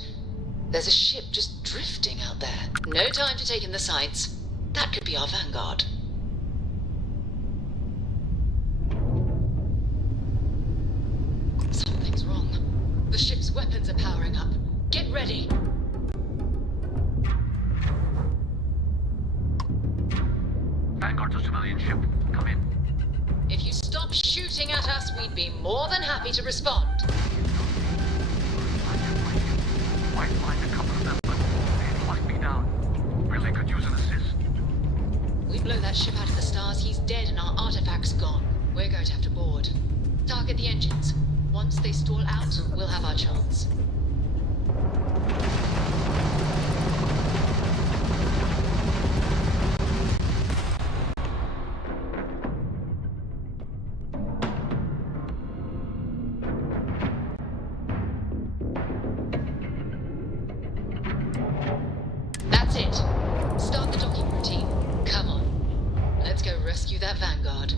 There's a ship just drifting out there. No time to take in the sights. That could be our vanguard. Something's wrong. The ship's weapons are powering up. Get ready. Vanguard's a civilian ship. Come in. If you stop shooting at us, we'd be more than happy to respond. Might find a couple of them, but it must be down. Really could use an assist. We blow that ship out of the stars, he's dead and our artifact's gone. We're going to have to board. Target the engines. Once they stall out, we'll have our chance. That's it. Start the docking routine. Come on. Let's go rescue that Vanguard.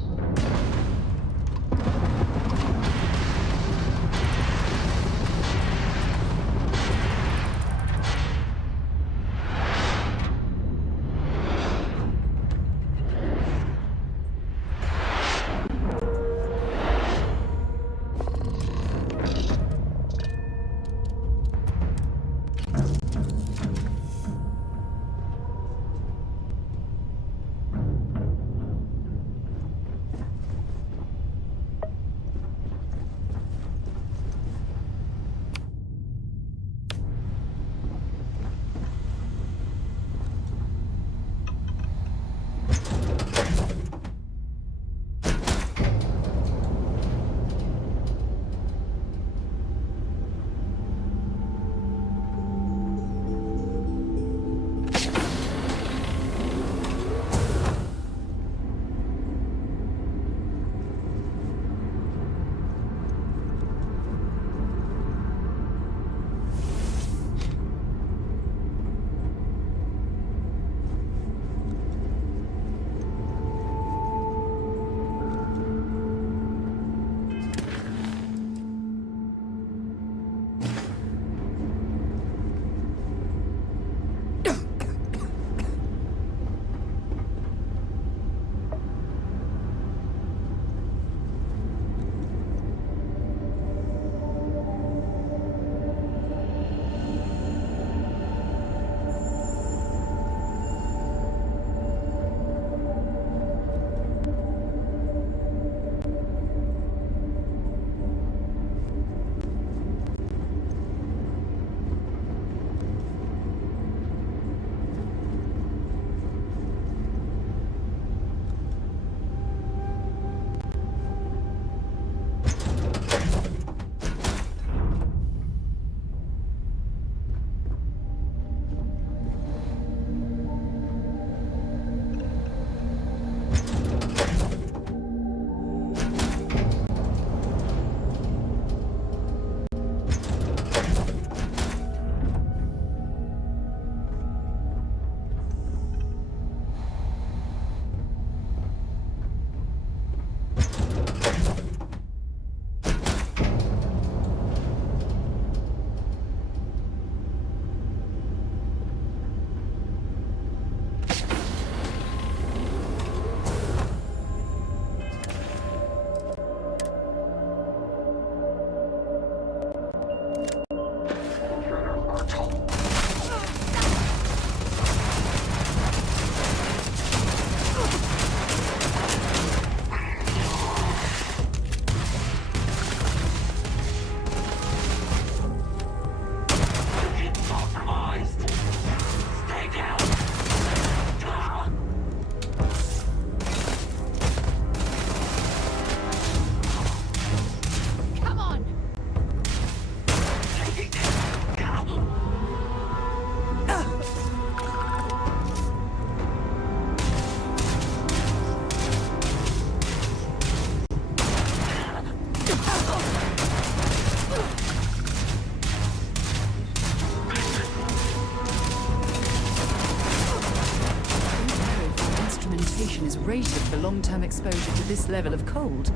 rated for long-term exposure to this level of cold.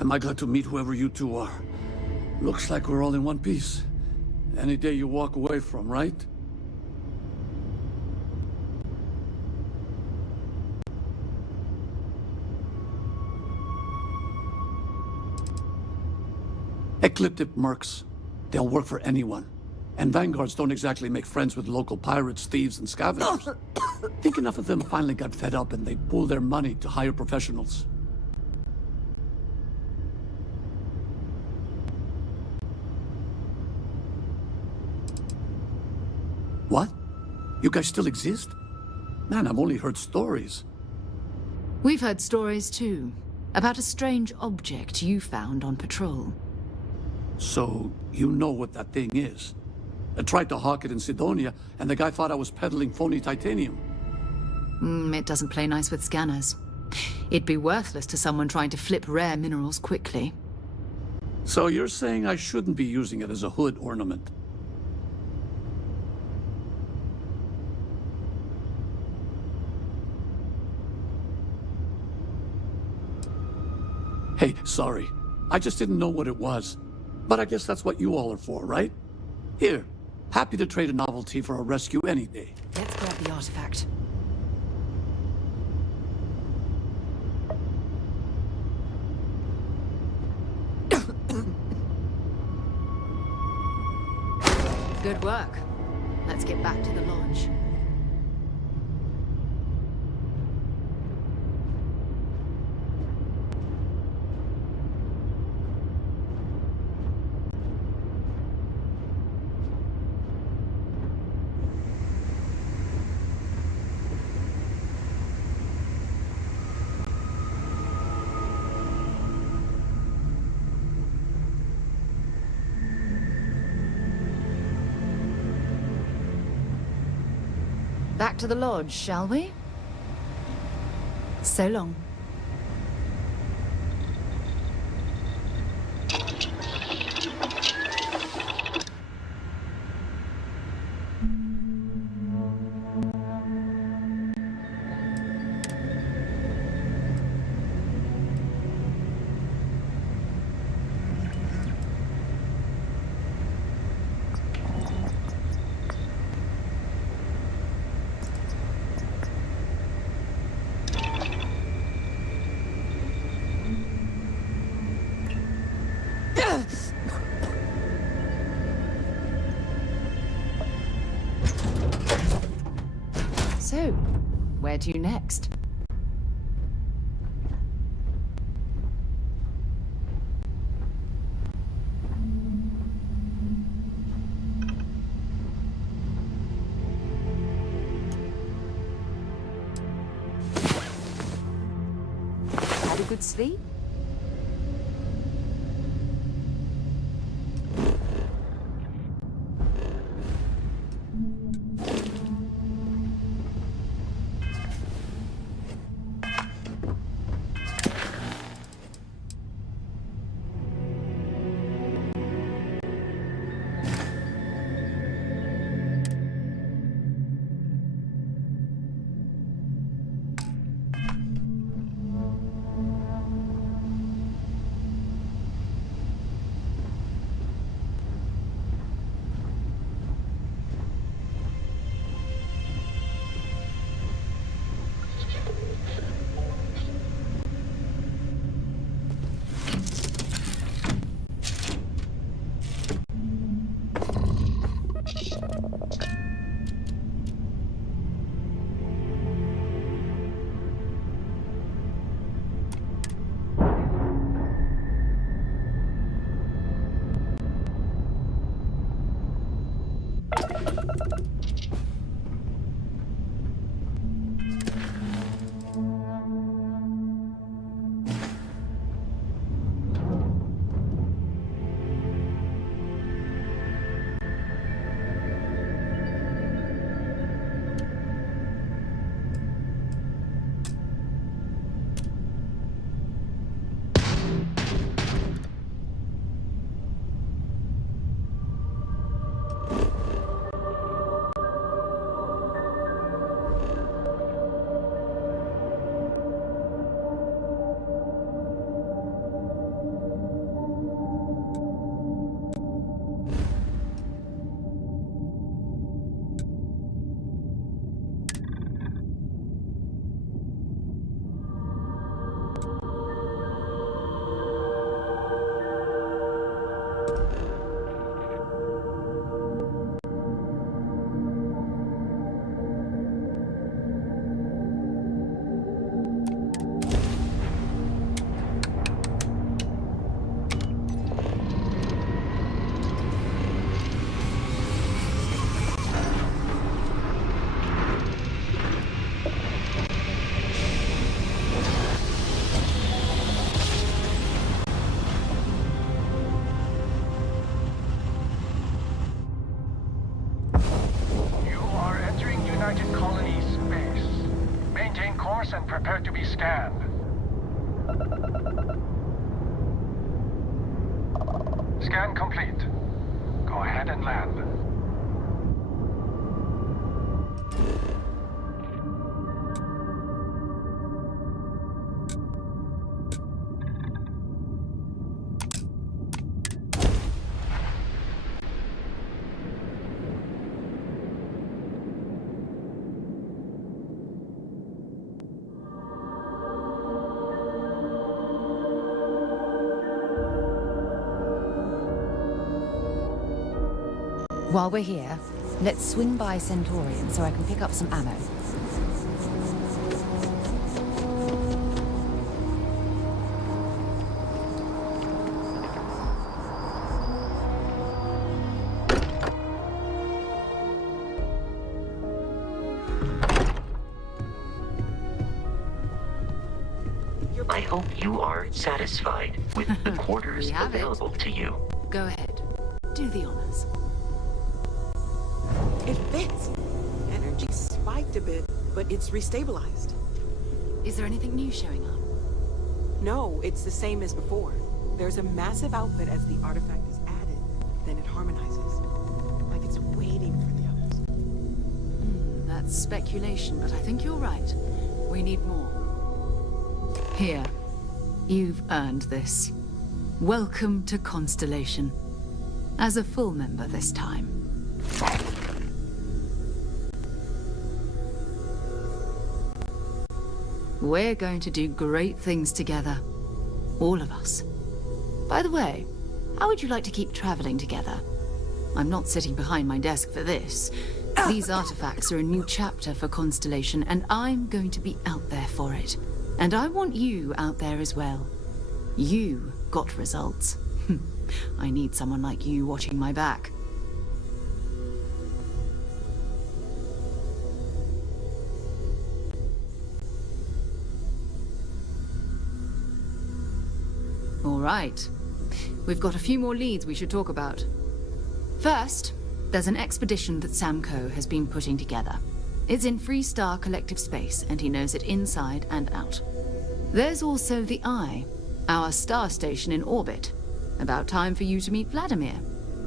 Am I glad to meet whoever you two are? Looks like we're all in one piece. Any day you walk away from, right? Ecliptic mercs. They'll work for anyone. And vanguards don't exactly make friends with local pirates, thieves, and scavengers. Think enough of them finally got fed up and they pooled their money to hire professionals. What? You guys still exist? Man, I've only heard stories. We've heard stories too, about a strange object you found on patrol. So, you know what that thing is? I tried to hawk it in Sidonia, and the guy thought I was peddling phony titanium. It doesn't play nice with scanners. It'd be worthless to someone trying to flip rare minerals quickly. So you're saying I shouldn't be using it as a hood ornament? Hey, sorry. I just didn't know what it was. But I guess that's what you all are for, right? Here, happy to trade a novelty for a rescue any day. Let's grab the artifact. Good work. Let's get back to the lodge. Back to the lodge, shall we? So long. So, where to next? Had a good sleep? and prepare to be scanned. Scan complete. Go ahead and land. While we're here, let's swing by Centaurian so I can pick up some ammo. I hope you are satisfied with the quarters available to you. Go ahead. Do the honors. It fits. Energy spiked a bit, but it's restabilized. Is there anything new showing up? No, it's the same as before. There's a massive output as the artifact is added, then it harmonizes. Like it's waiting for the others. That's speculation, but I think you're right. We need more. Here. You've earned this. Welcome to Constellation. As a full member this time. We're going to do great things together. All of us. By the way, how would you like to keep traveling together? I'm not sitting behind my desk for this. These artifacts are a new chapter for Constellation, and I'm going to be out there for it. And I want you out there as well. You got results. I need someone like you watching my back. All right. We've got a few more leads we should talk about. First, there's an expedition that Samco has been putting together. It's in Freestar Collective Space, and he knows it inside and out. There's also the Eye, our star station in orbit. About time for you to meet Vladimir.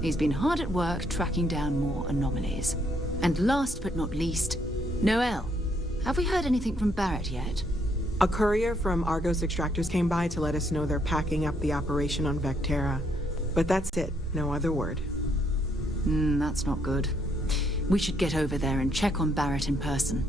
He's been hard at work tracking down more anomalies. And last but not least, Noel. Have we heard anything from Barrett yet? A courier from Argos Extractors came by to let us know they're packing up the operation on Vectera. But that's it, no other word. That's not good. We should get over there and check on Barrett in person.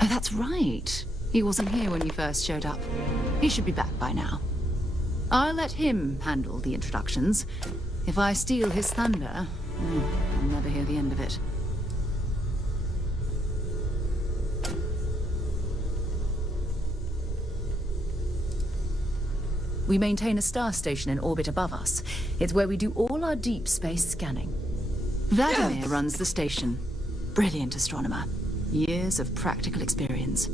That's right. He wasn't here when you first showed up. He should be back by now. I'll let him handle the introductions. If I steal his thunder, I'll never hear the end of it. We maintain a star station in orbit above us. It's where we do all our deep space scanning. Vladimir runs the station. Brilliant astronomer. Years of practical experience.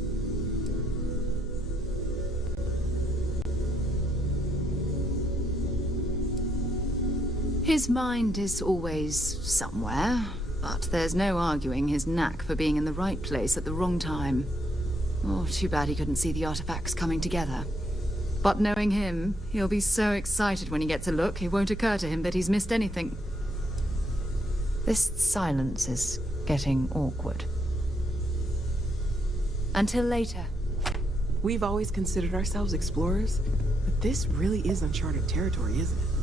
His mind is always somewhere, but there's no arguing his knack for being in the right place at the wrong time. Oh, too bad he couldn't see the artifacts coming together. But knowing him, he'll be so excited when he gets a look, it won't occur to him that he's missed anything. This silence is getting awkward. Until later. We've always considered ourselves explorers, but this really is uncharted territory, isn't it?